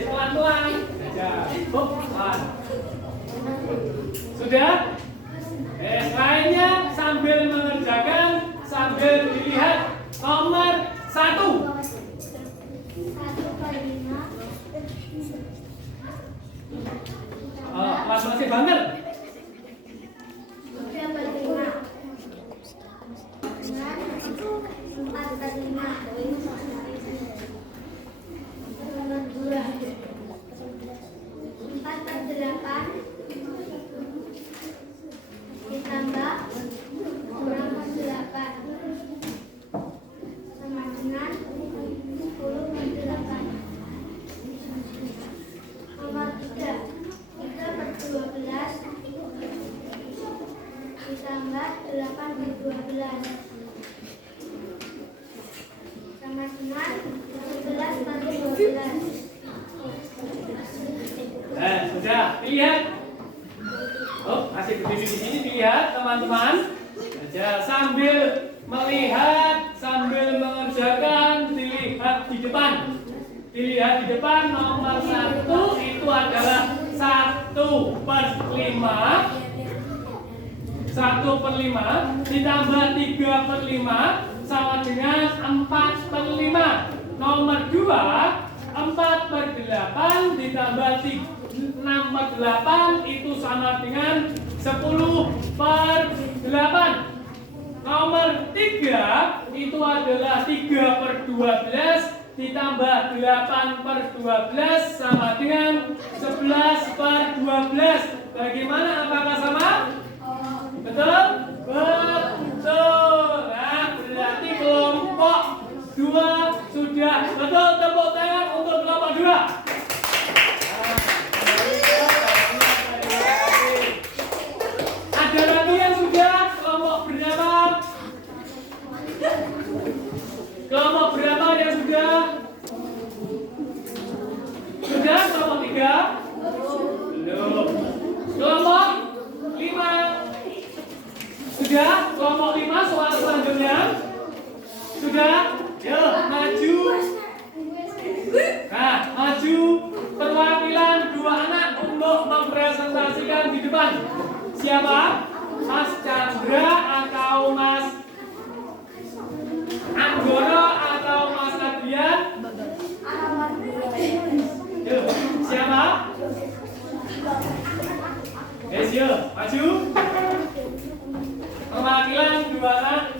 Pelan-pelan saja. Pelan. Sudah? Lainnya sambil mengerjakan, sambil dilihat. Nomor 1. Masih banget. Sudah, lihat. Oh, masih berdiri di sini, lihat teman-teman. Sambil melihat, sambil mengerjakan, dilihat di depan. Dilihat di depan, nomor 1 itu adalah 1/5. 1/5 ditambah 3/5 sama dengan 4/5. Nomor 2, 4/8 ditambah 6/8 itu sama dengan 10/8. Nomor 3 itu adalah 3/12 ditambah 8/12 sama dengan 11/12. Bagaimana, apakah sama? Betul? Sudah? Kelompok 5 soal selanjutnya. Sudah? Yuk, maju. Nah, maju. Perwakilan dua anak untuk mempresentasikan di depan. Siapa? Mas Chandra atau Mas Anggoro atau Mas Adrian? Yuk, siapa? Yes, yuk, maju. Perwakilan dua anak.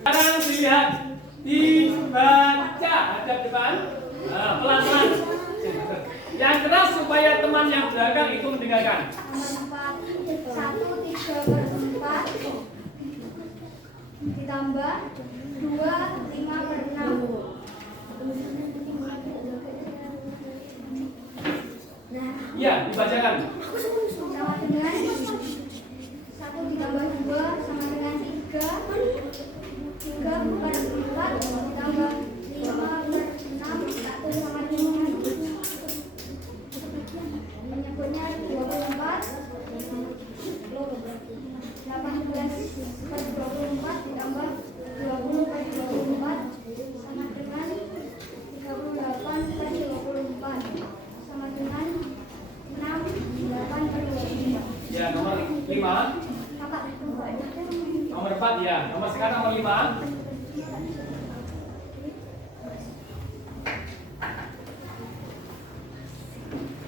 Sekarang dilihat, dibaca hadap depan. Nah, pelan-pelan. Yang keras supaya teman yang belakang itu mendengarkan. 1 3/4 ditambah 2 5/6. Iya, dibacakan. Sama dengan 1 ditambah 2 sama dengan 3. 3/4 ditambah 5/6 1 sama dengan menyebutnya 24. 18/24 ditambah 20/24 sama dengan 38/24 sama dengan 68/24. Ya, nomor 5. Nomor 4 ya. Nomor sekarang nomor 5.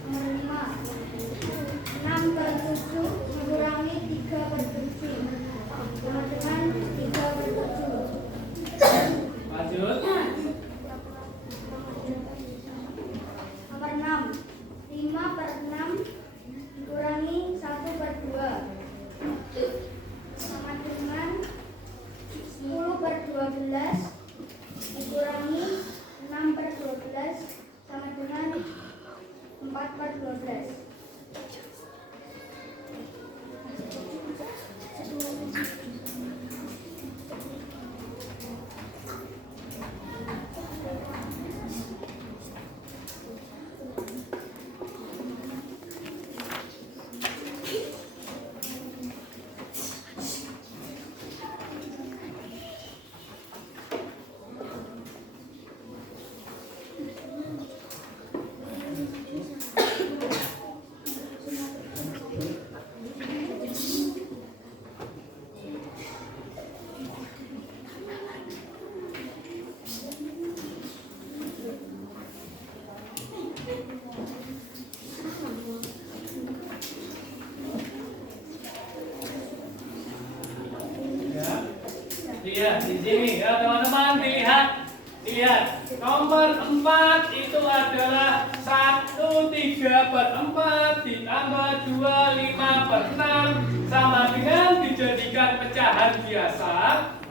Nomor 5. 6/7 mengurangi 3/7 sama dengan 3/7. Lanjut. Nomor 6. 5/6 dikurangi 1/2 sama dengan 10/12 dikurangi 6/12 sama dengan 4/12. Lihat di sini ya teman-teman, dilihat nomor 4 itu adalah 1 3/4 ditambah 2 5/6 sama dengan dijadikan pecahan biasa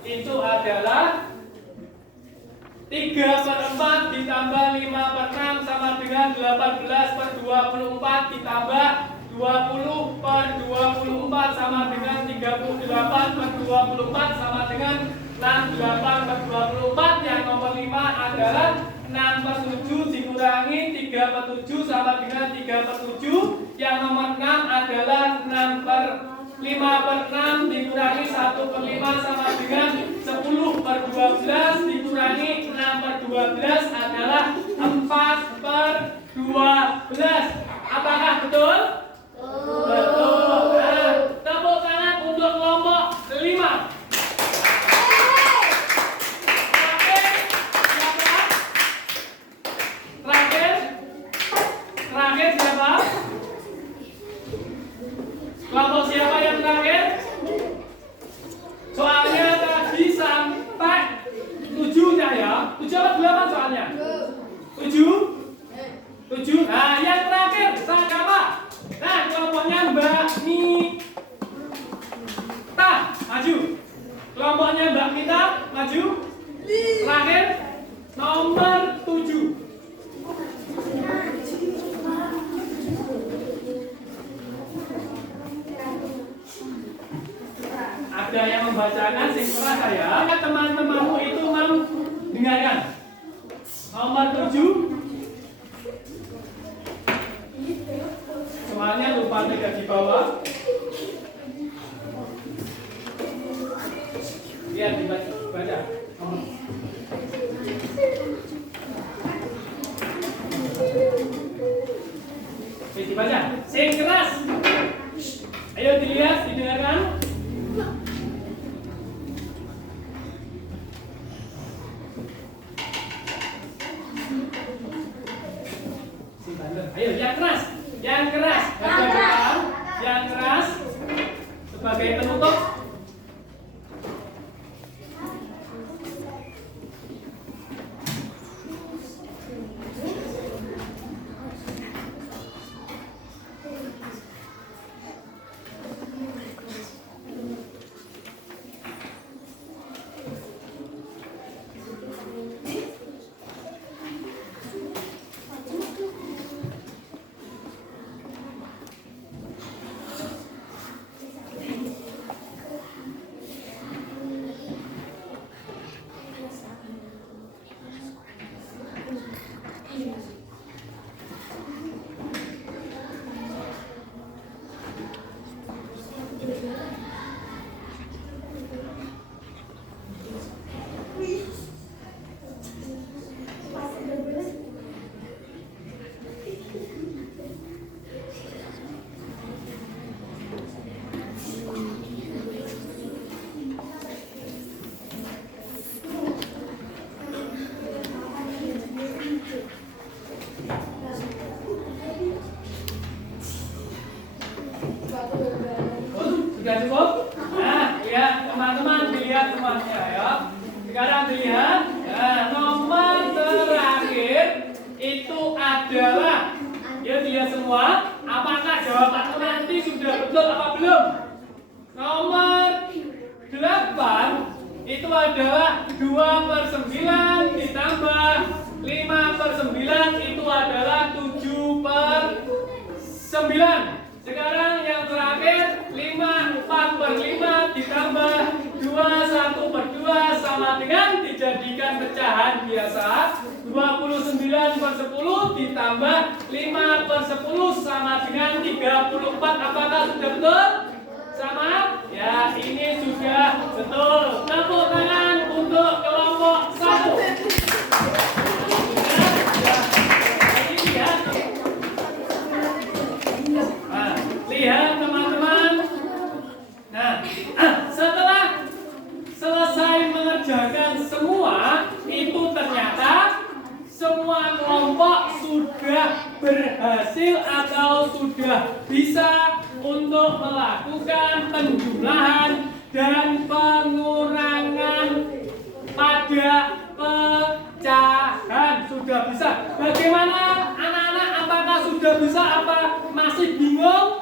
itu adalah 3/4 ditambah 5/6 sama dengan 18/24 ditambah 20/24 sama dengan 38/24 sama dengan 68/24. Yang nomor 5 adalah 6/7 dikurangi 3/7 sama dengan 3/7. Yang nomor 6 adalah 5/6 dikurangi 1/5 sama dengan 10/12 dikurangi 6/12 adalah 4/12. Apakah betul? Betul. Nah, tepuk tangan untuk kelompok 5. Terakhir siapa? Kelompok siapa yang terakhir? Soalnya tadi sampai 7-nya ya. 7 atau 8 soalnya? 7. 7. Nah, yang terakhir siapa? Nah, kelompoknya Mbak Mita, maju. Kelompoknya Mbak Mita, maju. Terakhir, nomor 7. Ada yang membacakan singkat saya. Teman-temanmu itu mau dengarkan. Nomor 7. Soalnya lupa tidak di bawah. Lihat dibaca. Dibaca. Sing keras. Ayo dilihat, didengarkan. Ayo yang keras. Yang keras. Yang keras. Sebagai penutup. Sudah cukup? Nah, lihat teman-teman, dilihat semuanya ya. Sekarang dilihat, nomor terakhir itu adalah, ya dilihat semua. Apakah jawaban nanti sudah betul apa belum? Nomor 8 itu adalah 2/9 ditambah 5/9 itu adalah 7/9. Sekarang yang terakhir 4/5 ditambah 1/2 sama dengan dijadikan pecahan biasa. 29/10 ditambah 5/10 sama dengan 34. Apakah sudah betul? Sama? Ya, ini sudah betul. Tepuk tangan untuk kelompok 1. Lihat teman-teman. Nah, setelah selesai mengerjakan semua, itu ternyata semua kelompok sudah berhasil atau sudah bisa untuk melakukan penjumlahan dan pengurangan pada pecahan. Sudah bisa. Bagaimana anak-anak? Apakah sudah bisa? Apa masih bingung?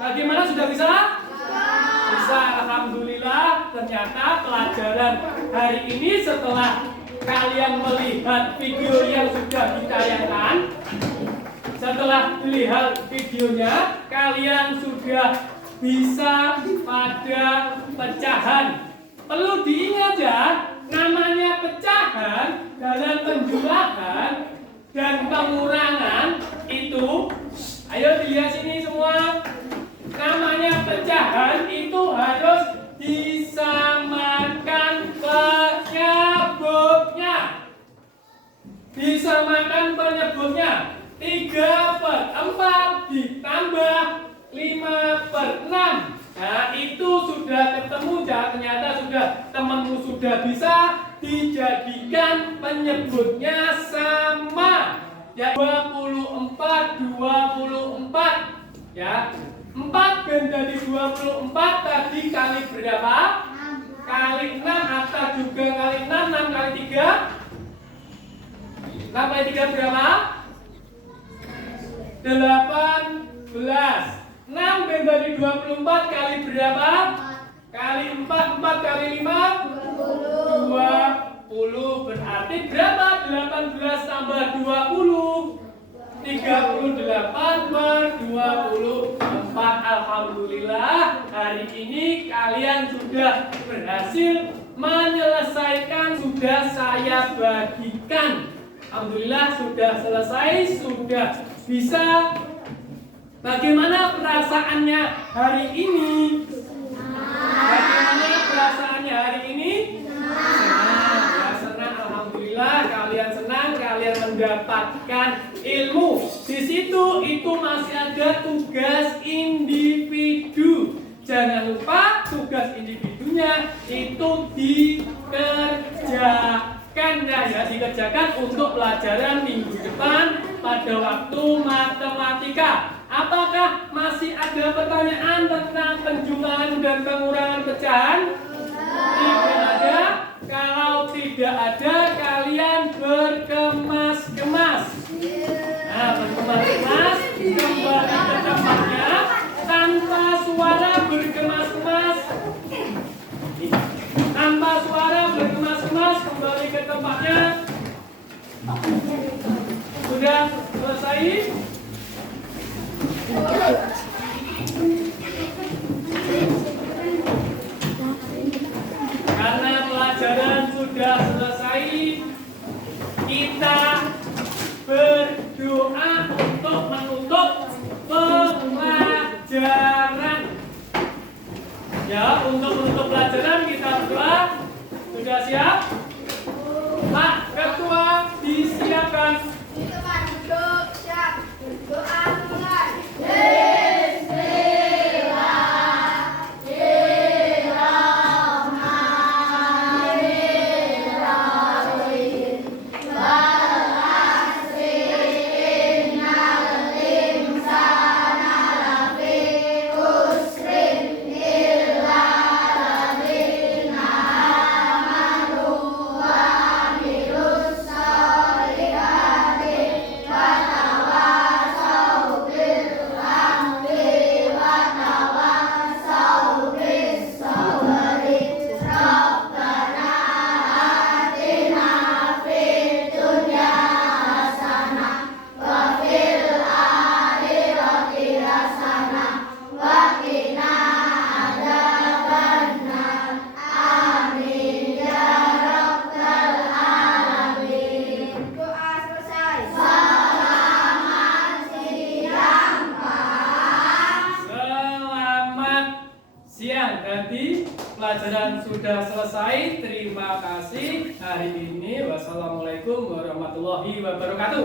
Bagaimana, sudah bisa? Bisa, alhamdulillah. Ternyata pelajaran hari ini setelah kalian melihat video yang sudah ditayangkan, setelah melihat videonya, kalian sudah bisa pada pecahan. Perlu diingat ya, namanya pecahan dalam penjumlahan dan pengurangan itu, ayo dilihat sini semua. Namanya pecahan itu harus disamakan penyebutnya. Disamakan penyebutnya. 3/4 ditambah 5/6. Nah, itu sudah ketemu ya. Ternyata sudah, temanmu sudah bisa dijadikan penyebutnya sama. Ya, 24 ya. 4 dari 24 tadi kali berapa? Kali 6 atau juga kali 6, 6 kali 3. 6 kali 3 berapa? 18. 6 dari 24 kali berapa? Kali 4, 4 kali 5? 20. Berarti berapa? 18 tambah 20. 38/24. Alhamdulillah, hari ini kalian sudah berhasil menyelesaikan, sudah saya bagikan. Alhamdulillah sudah selesai, sudah bisa Bagaimana perasaannya hari ini? Bagaimana perasaannya hari ini? Senang, ya senang. Alhamdulillah kalian senang, kalian mendapatkan ilmu. Di situ itu masih ada tugas individu. Jangan lupa tugas individunya itu dikerjakan ya, dikerjakan untuk pelajaran minggu depan pada waktu matematika. Apakah masih ada pertanyaan tentang penjumlahan dan pengurangan pecahan? Tidak ada. Kalau tidak ada, kalian berkemas-kemas. Nah, berkemas-kemas, kembali ke tempatnya tanpa suara berkemas-kemas. Tanpa suara berkemas-kemas, kembali ke tempatnya. Sudah selesai? Karena pelajaran sudah selesai, kita berdoa untuk menutup pelajaran. Ya, untuk menutup pelajaran kita berdoa. Sudah siap? Pak Ketua disiapkan. Itu Pak duduk siap. Doa mulai. Doa selesai. Selamat siang, Pak. Selamat siang. Tadi pelajaran sudah selesai. Terima kasih hari ini. Wassalamualaikum warahmatullahi wabarakatuh.